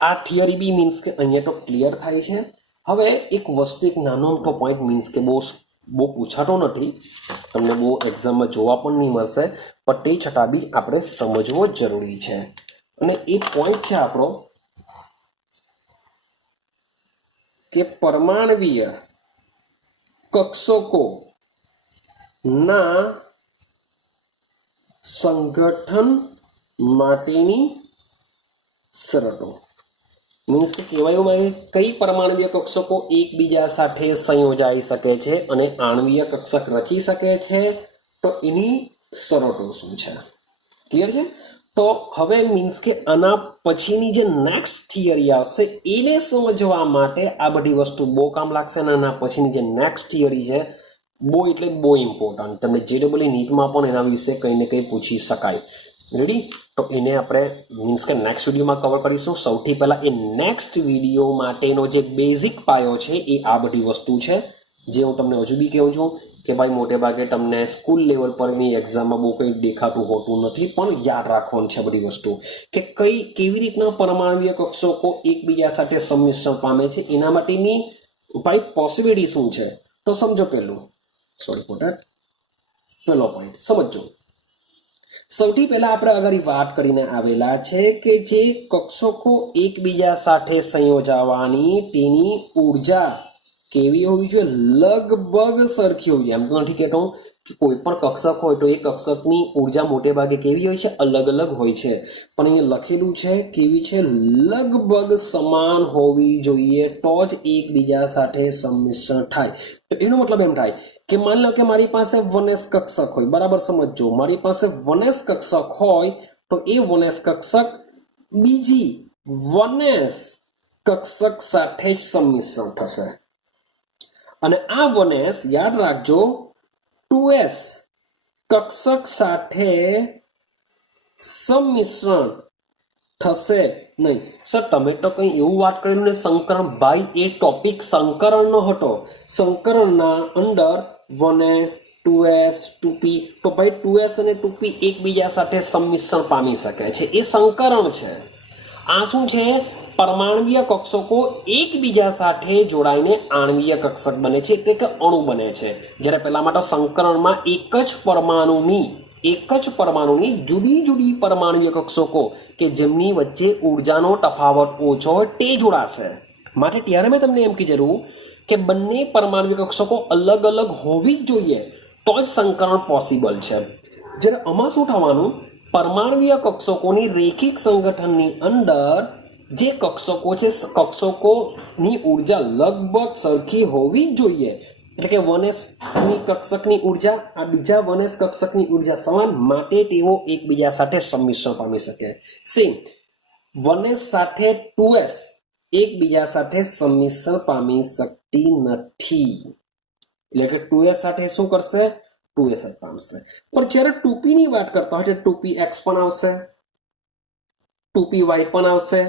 આ થિયરી બી મીન્સ કે અહીંયા તો ક્લિયર થાય છે. હવે એક વસ્તુ, એક નાનો મોટો પોઈન્ટ મીન્સ કે બહુ પૂછાતો નથી, તમને બહુ એક્ઝામમાં જોવા પણ નહીં મળશે, પણ તે છતાં બી આપણે સમજવો જરૂરી છે. અને એ પોઈન્ટ છે આપણો કે પરમાણ્વીય કક્ષકો ના સંગઠન માટેની શરતો. મીન્સ કે કહેવાયું કઈ પરમાણ્વીય કક્ષકો એકબીજા સાથે સંયોજાઈ શકે છે અને આણ્વીય કક્ષક રચી શકે છે, તો એની શરતો શું છે? ક્લિયર છે? તો હવે મીન્સ કે આના પછીની જે નેક્સ્ટ થિયરી આવશે એને સમજવા માટે આ બધી વસ્તુ બહુ કામ લાગશે. અને આના પછીની જે નેક્સ્ટ થિયરી છે બહુ એટલે બહુ ઇમ્પોર્ટન્ટ, તમને JEE નીટમાં પણ એના વિશે કંઈ ને કંઈ પૂછી શકાય. રેડી? તો એને આપણે મીન્સ કે નેક્સ્ટ વિડીયોમાં કવર કરીશું. સૌથી પહેલાં એ નેક્સ્ટ વિડીયો માટેનો જે બેઝિક પાયો છે એ આ બધી વસ્તુ છે, જે હું તમને હજુ બી કહું છું કે ભાઈ મોટે ભાગે તમને સ્કૂલ લેવલ પરની એક્ઝામમાં બહુ કંઈ દેખાતું હોતું નથી, પણ યાદ રાખવાનું છે બધી વસ્તુ કે કેવી રીતના પરમાણ્વીય કક્ષકો એકબીજા સાથે સંમિશ્રણ પામે છે, એના માટેની ભાઈ પોસિબિલિટી શું છે. તો સમજો પહેલો પોઈન્ટ સમજો. સૌથી પહેલા આપણે આગળ વાત કરીને આવેલા છે કે જે કક્ષકો એકબીજા સાથે સંયોજાવાની તેની ઉર્જા કેવી હોવી જોઈએ? લગભગ સરખી હોવી જોઈએ. એમ તો નથી કહેતો કે કોઈ પણ કક્ષક હોય તો એ કક્ષકની ઉર્જા મોટે ભાગે કેવી હોય છે? અલગ અલગ હોય છે, પણ અહીંયા લખેલું છે કેવી છે? લગભગ સમાન હોવી જોઈએ, તો જ એકબીજા સાથે સંમિશ્રણ થાય. તો એનો મતલબ એમ થાય કે માની લો કે મારી પાસે 1s કક્ષક હોય, બરાબર સમજો, મારી પાસે 1s કક્ષક હોય તો એ 1s કક્ષક બીજી 1s કક્ષક સાથે જ સંમિશ્રણ થશે. અને આ 1s યાદ રાખજો 2s કક્ષક સાથે સંમિશ્રણ થશે નહીં. સર તમે તો કંઈ એવું વાત કરેલું ને સંકરણ, ભાઈ એ ટોપિક સંકરણનો હતો. સંકરણના અંદર 1s 2s 2p, તો ભાઈ 2s અને 2p એકબીજા સાથે સંમિશ્રણ પામી શકે છે, એ સંકરણ છે. આ શું છે? પરમાણ્વીય કક્ષકો એકબીજા સાથે જોડાઈને આણ્વીય કક્ષક બને છે, એટલે કે અણુ બને છે. જ્યારે પહેલામાં તો સંકરણમાં એક જ પરમાણુની જુદી જુદી પરમાણ્વીય કક્ષકો કે જેમની વચ્ચે ઉર્જાનો તફાવત ઓછો હોય તે જોડાશે. માટે ત્યારે મેં તમને એમ કીધેલું કે બંને પરમાણ્વીય કક્ષકો અલગ અલગ હોવી જ જોઈએ તો જ સંકરણ પોસિબલ છે. જ્યારે આમાં શું થવાનું? પરમાણ્વીય કક્ષકોની રેખિક સંગઠનની અંદર જે કક્ષકો છે, કક્ષકોની ઉર્જા લગભગ સરખી હોવી જ જોઈએ. એટલે કે 1s ની કક્ષકની ઉર્જા આ બીજા 1s કક્ષકની ઉર્જા સમાન, માટે તેઓ એકબીજા સાથે સંમિશ્રણ પામી શકે. સેમ 1s સાથે 2s એકબીજા સાથે સંમિશ્રણ પામી શકતી નથી. એટલે કે 2s સાથે શું કરશે? 2s જ પામશે. પણ જ્યારે 2p ની વાત કરતા હોય તો 2px પણ આવશે, 2py પણ આવશે,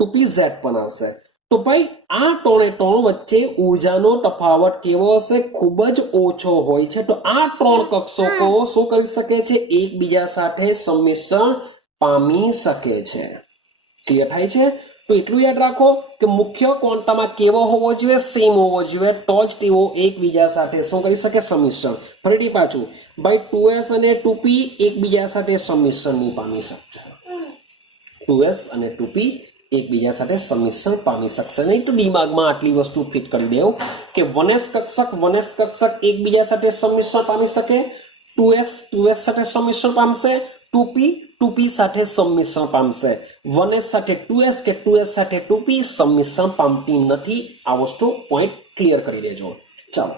2pz પણ આવશે. તો ભાઈ આ ત્રણે ત્રણ વચ્ચે ઉર્જાનો તફાવત કેવો હશે? ખૂબ જ ઓછો હોય છે. તો આ ત્રણ કક્ષકો શું કરી શકે છે? એકબીજા સાથે સંમિશ્રણ પામી શકે છે. ક્લિયર થાય છે? તો એટલું યાદ રાખો કે મુખ્ય ક્વોન્ટમ આ કેવો હોવો જોઈએ, સેમ હોવો જોઈએ, તો જ તેઓ એકબીજા સાથે શું કરી શકે, સંમિશ્રણ. ફરીથી પાછું ભાઈ 2s અને 2p એકબીજા સાથે સંમિશ્રણ નહીં પામી શકશે. 2s અને 2p એકબીજા સાથે સંમિશ્રણ પામી શકશે નહીં. તો દિમાગમાં આટલી વસ્તુ ફિટ કરી દેવું કે 1s કક્ષક એકબીજા સાથે સંમિશ્રણ પામી શકે, 2s સાથે સંમિશ્રણ પામશે, 2p સાથે સંમિશ્રણ પામશે, 1s સાથે 2s કે 2s સાથે 2p સંમિશ્રણ પામતી નથી. આ વસ્તુ પોઈન્ટ ક્લિયર કરી દેજો. ચાલો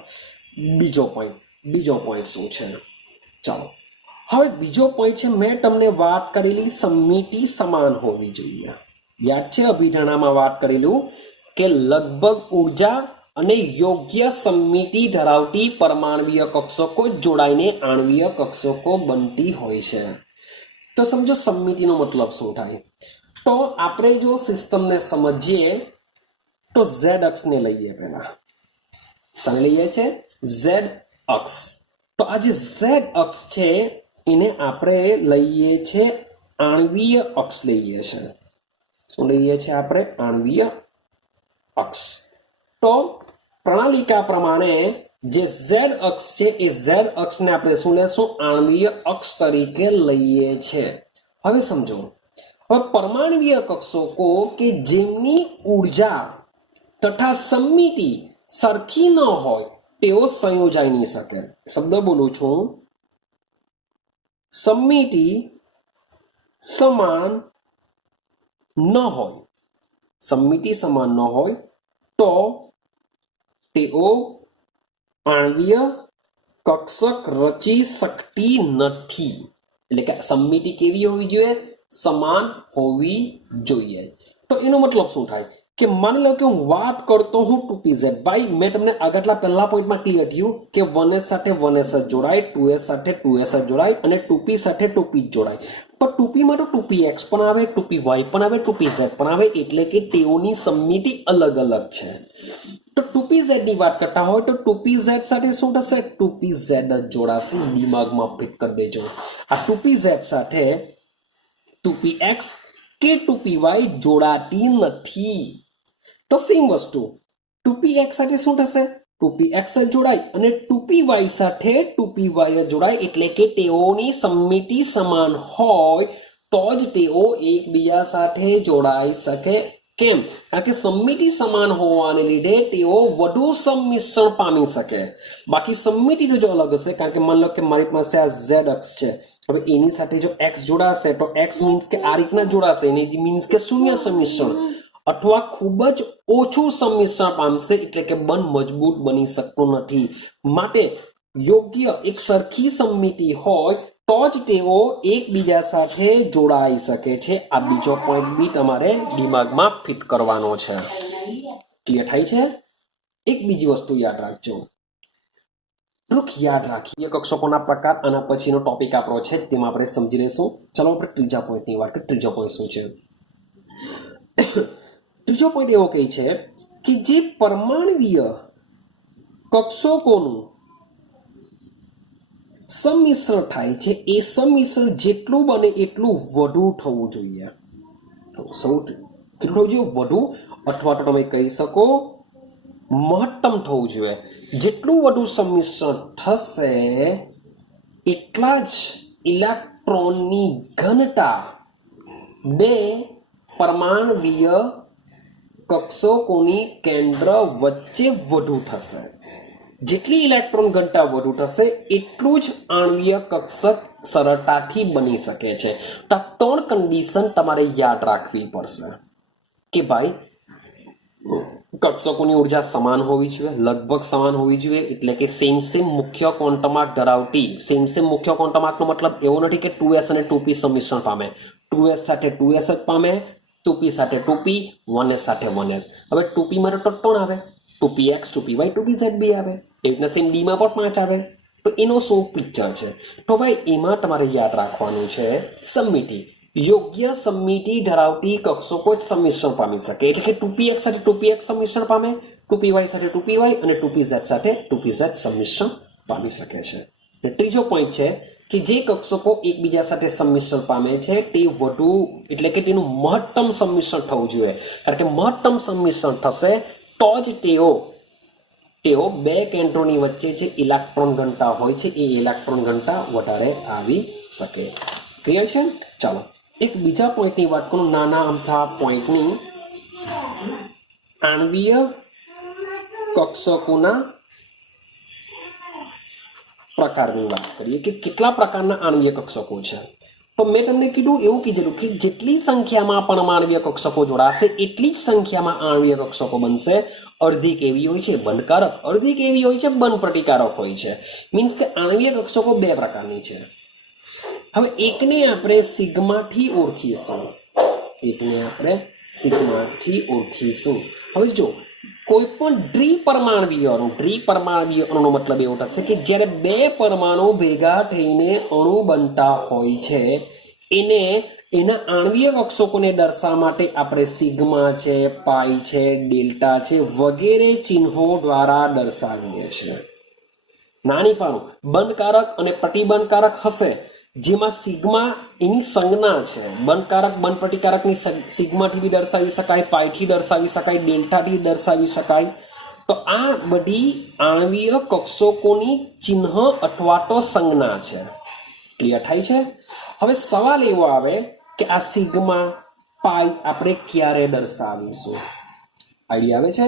બીજો પોઈન્ટ શું છે? ચાલો હવે બીજો પોઈન્ટ છે, મેં તમને વાત કરેલી સમમિતિ સમાન હોવી જોઈએ. યાદ છે અભિધારણામાં વાત કરેલું કે લગભગ ઉર્જા અને યોગ્ય સમમિતિ ધરાવતી પરમાણ્વીય કક્ષકો જોડાઈને આણ્વીય કક્ષકો બનતી હોય છે. તો સમજો સમમિતિનો મતલબ શું થાય? તો આપણે જો સિસ્ટમને સમજીએ તો ઝેડ અક્ષને લઈએ. પહેલા શાને લઈએ છે? ઝેડ અક્ષ. તો આ જે ઝેડ અક્ષ છે એને આપણે લઈએ છે આણ્વીય અક્ષ લઈએ છે. શું લઈએ છે આપણે? આણ્વીય અક્ષ. તો પ્રણાલિકા પ્રમાણે જે ઝેડ અક્ષ છે એ ઝેડ અક્ષને આપણે શું લેશું? આણ્વીય અક્ષ તરીકે લઈએ છે. હવે સમજો, હવે પરમાણ્વીય કક્ષકો કે જેમની ઉર્જા તથા સમમિતિ સરખી ન હોય તેઓ સંયોજાઈ નહીં શકે. શબ્દ બોલું છું, સમમિતિ સમાન ન હોય, સમમિતિ સમાન ન હોય તો તેઓ આણ્વીય કક્ષક રચી શકતી નથી. એટલે કે સમમિતિ કેવી હોવી જોઈએ? સમાન હોવી જોઈએ. તો એનો મતલબ શું થાય કે માની લો કે હું વાત કરતો હું 2pz. ભાઈ મેં તમને આગળના પહેલા પોઈન્ટમાં ક્લિયર થયું કે 1s સાથે 1s જ જોડાય, 2s સાથે 2s જ જોડાય અને 2p સાથે 2p જ જોડાય. પણ 2p માં તો 2px પણ આવે, 2py પણ આવે, 2pz પણ આવે, એટલે કે તેઓની સમમિતિ અલગ અલગ છે. તો 2pz ની વાત કરતા હોય તો 2pz સાથે શું થશે? 2pz જ જોડાશે. દિમાગમાં ફિટ કરી દેજો. આ 2pz સાથે 2px કે 2py જોડાતી નથી. તો સેમ વસ્તુ 2px સાથે શું થશે? 2px જ જોડાય અને 2py સાથે 2py જ જોડાય, એટલે કે તેઓની સમમિતિ સમાન હોય તો જ તેઓ એકબીજા સાથે જોડાઈ શકે. કેમ? કારણ કે સમમિતિ સમાન હોવાને લીધે તેઓ વધુ સંમિશ્રણ પામી શકે. બાકી સમમિતિ જો અલગ હશે, કારણ કે માની લો કે મારી પાસે આ ઝેડ અક્ષ છે, હવે એની સાથે જો x જોડાશે તો x મીન્સ કે આ રીતના જોડાશે, એની મીન્સ કે શૂન્ય સંમિશ્રણ અથવા ખૂબ જ ઓછું સંમિશ્રણ પામશે, એટલે કે બંધ મજબૂત બની શકતું નથી. માટે યોગ્ય એક સરખી સમમિતિ હોય તો જ તેઓ એકબીજા સાથે જોડાઈ શકે છે. આ બીજો પોઈન્ટ બી તમારે દિમાગમાં ફિટ કરવાનો છે. ક્લિયર થાય છે? એક બીજી વસ્તુ યાદ રાખજો, યાદ રાખીએ કક્ષકોના પ્રકાર. આના પછીનો ટોપિક આપણો છે તેમાં આપણે સમજી લઈશું. ચલો આપણે ત્રીજા પોઈન્ટની વાત કરીએ. ત્રીજો પોઈન્ટ શું છે? ત્રીજો પોઈન્ટ એવો કહે છે કે જે પરમાણ્વીય કક્ષકોનું સંમિશ્રણ થાય છે એ સંમિશ્રણ જેટલું બને એટલું વધુ થવું જોઈએ. તો કેટલું થવું જોઈએ? વધુ, અથવા તો તમે કહી શકો મહત્તમ થવું જોઈએ. જેટલું વધુ સંમિશ્રણ થશે એટલા જ ઇલેક્ટ્રોનની ઘનતા બે પરમાણ્વીય કક્ષકોની કેન્દ્ર વચ્ચે વધુ થશે. જેટલી ઇલેક્ટ્રોન ઘનતા વધુ થશે એટલું જ આણ્વીય કક્ષક સરળતાથી બની શકે છે. તો આ 3 કન્ડિશન તમારે યાદ રાખવી પડશે કે ભાઈ કક્ષકોની ઉર્જા સમાન હોવી જોઈએ, લગભગ સમાન હોવી જોઈએ, એટલે કે સેમ મુખ્ય ક્વોન્ટમ આંક ધરાવતી. સેમ મુખ્ય ક્વોન્ટમ આંકનો મતલબ એવો નથી કે 2s અને 2p સંમિશ્રણ પામે. 2s સાથે 2s જ પામે, 2p સાથે 2p, 1s સાથે 1s. હવે 2p માં તો 3 આવે, 2px, 2py, 2pz બી આવે. એ રીતના સેમ d માં પણ 5 આવે. તો એનો શું પિક્ચર છે? તો ભાઈ એમાં તમારે યાદ રાખવાનું છે સમમિતિ. યોગ્ય સમમિતિ ધરાવતી કક્ષકો જ સંમિશ્રણ પામી શકે. એટલે કે 2px સાથે 2px સંમિશ્રણ પામે, 2py સાથે 2py અને 2pz સાથે 2pz સંમિશ્રણ પામી શકે છે. ત્રીજો પોઈન્ટ છે કે જે કક્ષકો એકબીજા સાથે સંમિશ્રણ પામે છે તે વધુ એટલે કે તેનું મહત્તમ સંમિશ્રણ થવું જોઈએ, કારણ કે મહત્તમ સંમિશ્રણ થશે તો જ તેઓ બે કેન્દ્રોની વચ્ચે જે ઇલેક્ટ્રોન ઘનતા હોય છે એ ઇલેક્ટ્રોન ઘનતા વધારે આવી શકે. ક્લિયર છે? ચાલો એક બીજા પોઈન્ટની વાત કરું, નાના અમથા પોઈન્ટની. આણ્વીય કક્ષકોના પ્રકારની વાત કરીએ કે કેટલા પ્રકારના આણ્વીય કક્ષકો છે. તો મેં તમને કીધું એવું કીધેલું કે જેટલી સંખ્યામાં પરમાણ્વીય કક્ષકો જોડાશે એટલી જ સંખ્યામાં આણ્વીય કક્ષકો બનશે. અડધી કેવી હોય છે? બંધકારક. અડધી કેવી હોય છે? બંધ પ્રતિકારક હોય છે. મીન્સ કે આણ્વીય કક્ષકો બે પ્રકારની છે. હવે એકને આપણે સિગ્માથી ઓળખીશું. હવે જો કોઈ પણ દ્વિપરમાણ્વીય અણુનો મતલબ એવો થશે કે જ્યારે બે પરમાણુ ભેગા થઈને અણુ બનતા હોય છે એના આણ્વીય કક્ષકોને દર્શાવવા માટે આપણે સિગ્મા છે, પાઈ છે, ડેલ્ટા છે વગેરે ચિહ્નો દ્વારા દર્શાવીએ છીએ. નાની પાનું બંધકારક અને પ્રતિબંધકારક હશે, જેમાં સિગ્મા એની સંજ્ઞા છે. બંધકારક બંધ પ્રતિકારકની સિગ્માથી બી દર્શાવી શકાય, પાઈથી દર્શાવી શકાય, ડેલ્ટાથી દર્શાવી શકાય. તો આ બધી આણ્વીય કક્ષકોની ચિહ્ન અથવા તો સંજ્ઞા છે. ક્લિયર થાય છે? હવે સવાલ એવો આવે કે આ સિગ્મા પાઈ આપણે ક્યારે દર્શાવીશું? આઈડિયા આવે છે?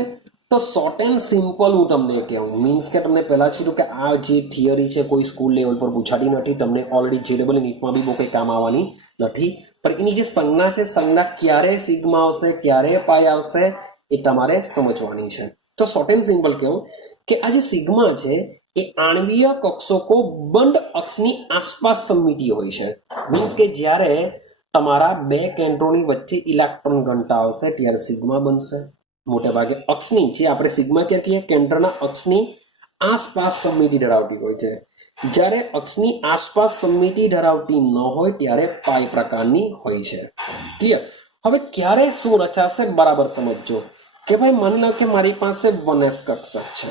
તો શોર્ટ એન્ડ સિમ્પલ હું તમને કહું, મીન્સ કે તમને પહેલા જ કીધું કે આ જે થિયરી છે કોઈ સ્કૂલ લેવલ પર પૂછાતી નથી, તમને ઓલરેડી JEE નીટમાં બી બહુ કંઈ કામ આવવાની નથી. પણ એની જે સંજ્ઞા છે, સંજ્ઞા ક્યારે સિગ્મા આવશે, ક્યારે પાઈ આવશે એ તમારે સમજવાની છે. તો શોર્ટ એન્ડ સિમ્પલ કહું કે આ જે સિગ્મા છે એ આણ્વીય કક્ષકો બંધ અક્ષની આસપાસ સમિતિ હોય છે. મીન્સ કે જ્યારે તમારા બે કેન્દ્રોની વચ્ચે ઇલેક્ટ્રોન ઘનતા આવશે ત્યારે સિગ્મા બનશે. મોટે ભાગે અક્ષની જે આપણે સિગ્મા ક્યાં કહીએ, કેન્દ્રના અક્ષની આસપાસ સમિતિ ધરાવતી હોય છે. જ્યારે અક્ષની આસપાસ સમિતિ ધરાવતી ન હોય ત્યારે પાઈ પ્રકારની હોય છે. ક્લિયર? હવે ક્યારે શું રચાશે બરાબર સમજજો કે ભાઈ માની લો કે મારી પાસે વનસ કક્ષક છે.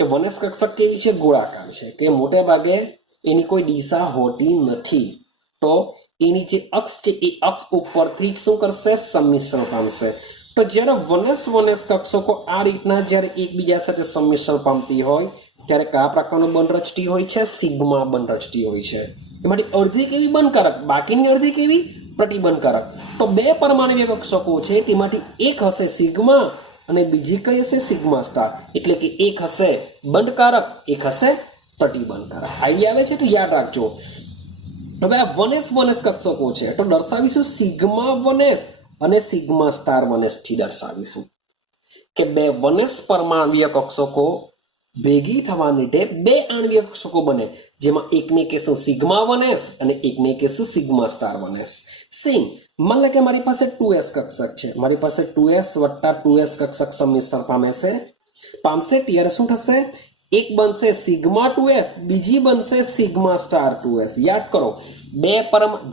કે વનસ કક્ષક કેવી છે? ગોળાકાર છે, કે મોટે ભાગે એની કોઈ દિશા હોતી નથી. તો એની જે અક્ષ છે એ અક્ષ ઉપરથી શું કરશે? સંમિશ્રણ પામશે. તો જ્યારે વનસ કક્ષકો આ રીતના જ્યારે એકબીજા સાથે સંમિશ્રણ પામતી હોય ત્યારે કયા પ્રકારનો બંધ રચતી હોય છે? સિગ્મા બંધ રચતી હોય છે. એમાંથી અડધી કેવી? બંધકારક, બાકીની અડધી કેવી? પ્રતિબંધકારક. તો બે પરમાણ્વીય કક્ષકો છે તેમાંથી એક હશે સિગ્મા અને બીજી કઈ હશે? Sigma star. એટલે કે એક હશે બંધકારક, એક હશે પ્રતિબંધકારક. આઈડિયા આવે છે? તો યાદ રાખજો. હવે આ વનસ કક્ષકો છે તો દર્શાવીશું સિગ્મા વનસ અને સિગ્મા સ્ટાર વનસ થી દર્શાવીશું કે બે વનસ પરમાણ્વીય કક્ષકો ભેગી થવાને લીધે બે આણ્વીય કક્ષકો બને, જેમાં એકને કહેશું સિગ્મા વનસ અને એકને કહેશું સિગ્મા સ્ટાર વનસ. સેમ માન લે કે મારી પાસે 2s કક્ષક છે, મારી પાસે 2s વત્તા 2s કક્ષક સંમિશ્રણ પામશે ત્યારે શું થશે? એક બનશે સિગ્મા 2s, બીજી બનશે સિગ્મા સ્ટાર 2s. યાદ કરો,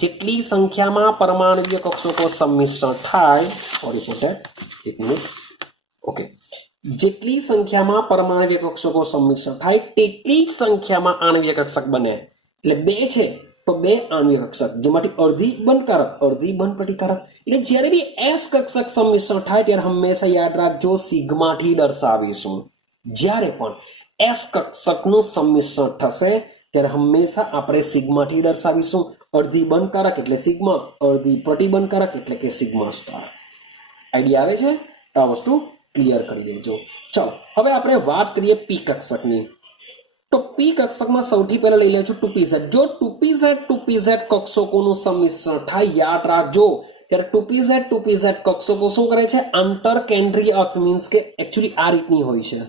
જેટલી સંખ્યામાં પરમાણ્વીય કક્ષકો સંમિશ્રણ થાય, જેટલી સંખ્યામાં પરમાણ્વીય કક્ષકો સંમિશ્રણ થાય તેટલી જ સંખ્યામાં આણ્વીય કક્ષક બને. એટલે બે છે તો બે આણ્વીય કક્ષક, જેમાંથી અડધી બંધકારક, અડધી બંધ પ્રતિકારક. એટલે જ્યારે બી s કક્ષક સંમિશ્રણ થાય ત્યારે હંમેશા યાદ રાખજો સિગ્માથી દર્શાવીશું. જ્યારે પણ s કક્ષકનું સંમિશ્રણ થશે ત્યારે હંમેશા આપણે સિગ્માથી દર્શાવીશું. અડધી બંધકારક એટલે સિગ્મા, અડધી પ્રતિબંધકારક એટલે કે સિગ્મા સ્ટાર. આઈડિયા આવે છે? આ વસ્તુ ક્લિયર કરી દેજો. ચાલો હવે આપણે વાત કરીએ પી કક્ષકની. તો પી કક્ષકમાં સૌથી પહેલા લઈ લેજો 2pz. જો 2pz કક્ષકોનું સંમિશ્રણ થાય યાદ રાખજો ત્યારે 2pz કક્ષકો શું કરે છે? આંતર કેન્દ્રીય અક્ષ, મીન્સ કે એકચ્યુઅલી આ રીતની હોય છે,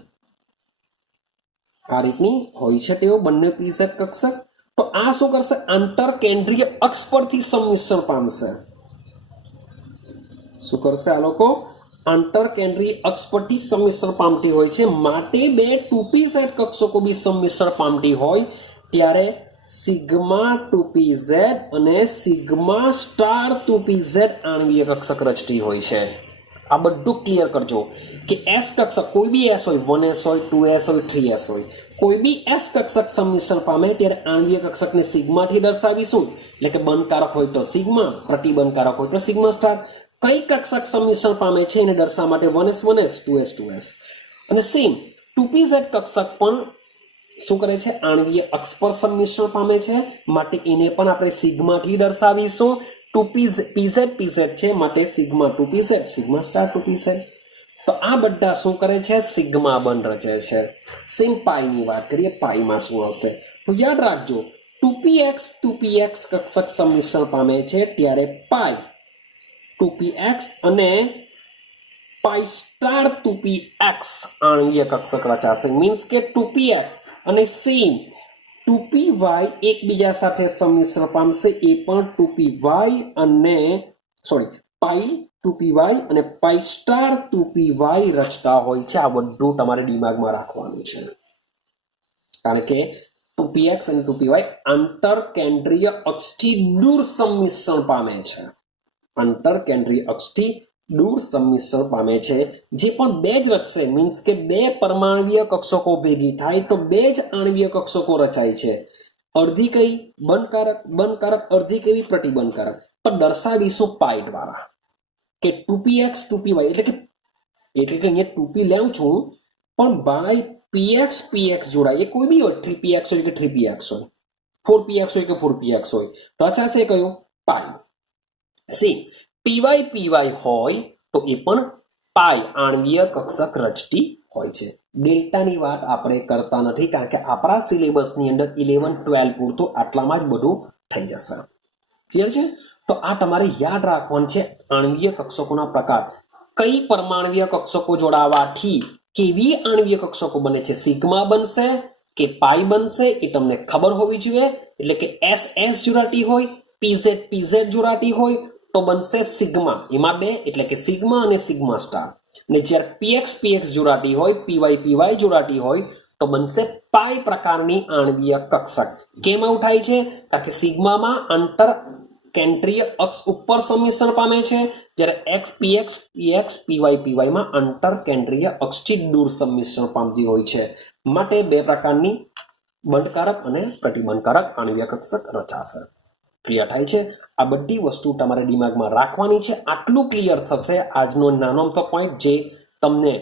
આ રીતની હોય છે તેઓ બંને pz કક્ષક. તો આ શું કરશે? આંતર કેન્દ્રીય અક્ષ પરથી સંમિશ્રણ પામશે. શું કરશે આ લોકો? આંતર કેન્દ્રીય અક્ષ પરથી સંમિશ્રણ પામતી હોય છે. માટે બે 2pz કક્ષકો બી સંમિશ્રણ પામતી હોય ત્યારે સિગ્મા 2pz અને સિગ્મા સ્ટાર 2pz આણ્વીય કક્ષક રચતી હોય છે. આ બધું ક્લિયર કરજો કે s કક્ષક કોઈ બી s હોય, 1s હોય, 2s હોય, 3s હોય, કોઈ બી એસ કક્ષક સંમિશ્રણ પામે ત્યારે આણ્વીય કક્ષકને સિગ્માથી દર્શાવીશું, એટલે કે બંધકારક હોય તો સિગ્મા, પ્રતિબંધકારક હોય તો સિગ્મા સ્ટાર. કઈ કક્ષક સંમિશ્રણ પામે છે એને દર્શાવવા માટે 1s 1s 2s 2s. અને સેમ 2pz કક્ષક પણ શું કરે છે, આણ્વીય અક્ષ પર સંમિશ્રણ પામે છે, માટે એને પણ આપણે સિગ્માથી દર્શાવીશું. 2pz છે માટે sigma 2pz, sigma star 2pz. તો આ બધા શું કરે છે, સિગ્મા બંધ રચે છે. સેમ પાઈની વાત કરીએ, પાઈમાં શું હશે તો યાદ રાખજો 2px કક્ષક સંમિશ્રણ પામે છે ત્યારે પાઈ 2px અને પાઈ સ્ટાર 2px આણ્વીય કક્ષક રચાશે. મીન્સ કે 2px અને સેમ 2py એકબીજા સાથે સંમિશ્રણ પામશે, એ પણ 2py અને પાઈ 2py અને પાઈ સ્ટાર 2py રચતા હોય છે. આ બધું તમારે દિમાગમાં રાખવાનું છે, કારણ કે 2px અને 2py આંતરકેન્દ્રીય અક્ષથી દૂર સંમિશ્રણ પામે છે. આંતરકેન્દ્રીય અક્ષથી દૂર સંમિશ્રણ પામે છે. જે પણ બે જ રચશે, મીન્સ કે બે પરમાણ્વીય કક્ષકો ભેગી થાય તો બે જ આણ્વીય કક્ષકો રચાય છે. અડધી કઈ બંધકારક, અડધી કેવી પ્રતિબંધકારક. તો દર્શાવીશું પાઈ દ્વારા કે 2px 2py, એટલે કે અહીંયા 2p લેવું છું પણ બાય px જોડાય. એ કોઈ બી હોય, 3px હોય કે 3px હોય, 4px હોય કે 4px હોય, રચાશે કયો, પાઈ. સી py હોય તો એ પણ પાઈ આણ્વીય કક્ષક રચતી હોય છે. ડેલ્ટાની વાત આપણે કરતા નથી, કારણ કે આપણા સિલેબસની અંદર 11-12 પૂરતું આટલામાં જ બધું થઈ જશે. ક્લિયર છે? તો આ તમારે યાદ રાખવાનું છે. આણ્વીય કક્ષકોના પ્રકાર, કઈ પરમાણ્વીય કક્ષકો જોડાવાથી કેવી આણ્વીય કક્ષકો બને છે, સિગ્મા બનશે કે પાઈ બનશે એ તમને ખબર હોવી જોઈએ. એટલે કે SS જોડાતી હોય, PZ જોડાતી હોય તો બનશે સિગ્મા, એમાં બે, એટલે કે સિગ્મા અને સિગ્મા સ્ટાર. અને જ્યારે PX જોડાતી હોય, PY જોડાતી હોય તો બનશે પાઈ પ્રકારની આણ્વીય કક્ષક. કેમ આવું થાય છે? કારણ કે સિગ્મામાં આંતર કેન્દ્રીય અક્ષ ઉપર સંમિશ્રણ પામે છે, જ્યારે PX PY માં આંતર કેન્દ્રીય અક્ષથી દૂર સંમિશ્રણ પામતી હોય છે. માટે બે પ્રકારની બંધકારક અને પ્રતિબંધકારક આણ્વીય કક્ષક રચાશે. ક્લિયર થાય છે? આ બધી વસ્તુ તમારે દિમાગમાં રાખવાની છે. આટલું ક્લિયર થશે આજનો નાનો અમથો પોઈન્ટ, જે તમને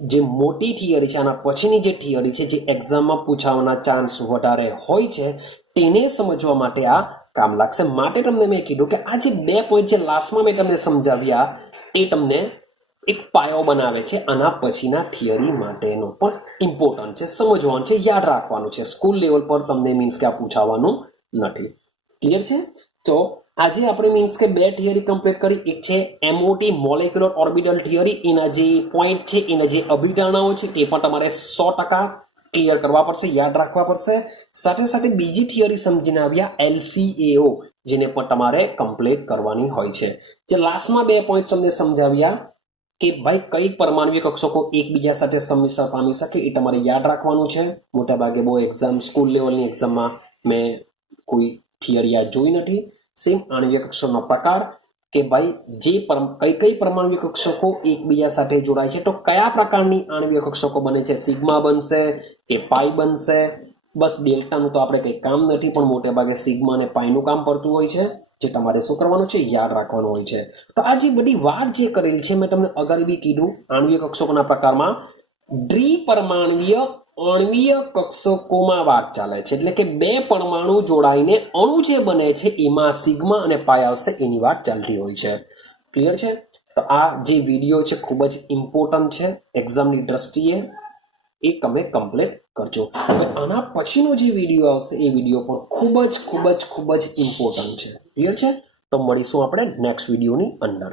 જે મોટી થિયરી છે આના પછીની જે થિયરી છે, જે એક્ઝામમાં પૂછાવાના ચાન્સ વધારે હોય છે, તેને સમજવા માટે આ કામ લાગશે. માટે તમને મેં કીધું કે આ જે બે પોઈન્ટ જે લાસ્ટમાં મેં તમને સમજાવ્યા એ તમને એક પાયો બનાવે છે આના પછીના થિયરી માટેનો. પણ ઇમ્પોર્ટન્ટ છે, સમજવાનું છે, યાદ રાખવાનું છે. સ્કૂલ લેવલ પર તમને મીન્સ કે આ પૂછાવાનું નથી. ક્લિયર છે? તો આજે આપણે મીન્સ કે બે થિયરી કમ્પ્લીટ કરી. એક છે MOT મોલેક્યુલર ઓર્બિટલ થિયરી, એના જે પોઈન્ટ છે, એના જે અભિધારણાઓ છે એ પણ તમારે 100% ક્લિયર કરવા પડશે, યાદ રાખવા પડશે. સાથે સાથે બીજી થિયરી સમજીને આવ્યા LCAO, જેને પણ તમારે કમ્પ્લીટ કરવાની હોય છે. જે લાસ્ટમાં બે પોઈન્ટ તમને સમજાવ્યા કે ભાઈ કઈ પરમાણ્વીય કક્ષકો એકબીજા સાથે સંમિશ્રણ પામી શકે એ તમારે યાદ રાખવાનું છે. મોટાભાગે બહુ એક્ઝામ, સ્કૂલ લેવલની એક્ઝામમાં મેં કોઈ થિયરી આ જોઈ નથી. સેમ આણ્વીય કક્ષકોનો પ્રકાર કે ભાઈ જે કઈ પરમાણ્વીય કક્ષકો એકબીજા સાથે જોડાય છે તો કયા પ્રકારની આણ્વીય કક્ષકો બને છે, સિગ્મા બનશે કે પાઈ બનશે. બસ ડેલ્ટાનું તો આપણે કંઈ કામ નથી, પણ મોટે ભાગે સિગ્મા અને પાઈનું કામ પડતું હોય છે, જે તમારે શું કરવાનું છે, યાદ રાખવાનું હોય છે. તો આ જે બધી વાત જે કરેલી છે મેં તમને અગાડી બી કીધું, આણ્વીય કક્ષકોના પ્રકારમાં દ્વિપરમાણ્વીય આણ્વીય કક્ષકોમાં વાત ચાલે છે. એટલે કે બે પરમાણુ જોડાઈને અણુ જે બને છે એમાં સિગ્મા અને પાઈ આવશે, એની વાત ચાલતી હોય છે. ક્લિયર છે? તો આ જે વિડીયો છે ખૂબ જ ઇમ્પોર્ટન્ટ છે એક્ઝામની દ્રષ્ટિએ, એ તમે કમ્પ્લીટ કરજો. હવે આના પછીનો જે વિડીયો આવશે એ વિડીયો પણ ખૂબ જ ઇમ્પોર્ટન્ટ છે. ક્લિયર છે? તો મળીશું આપણે નેક્સ્ટ વિડીયોની અંદર.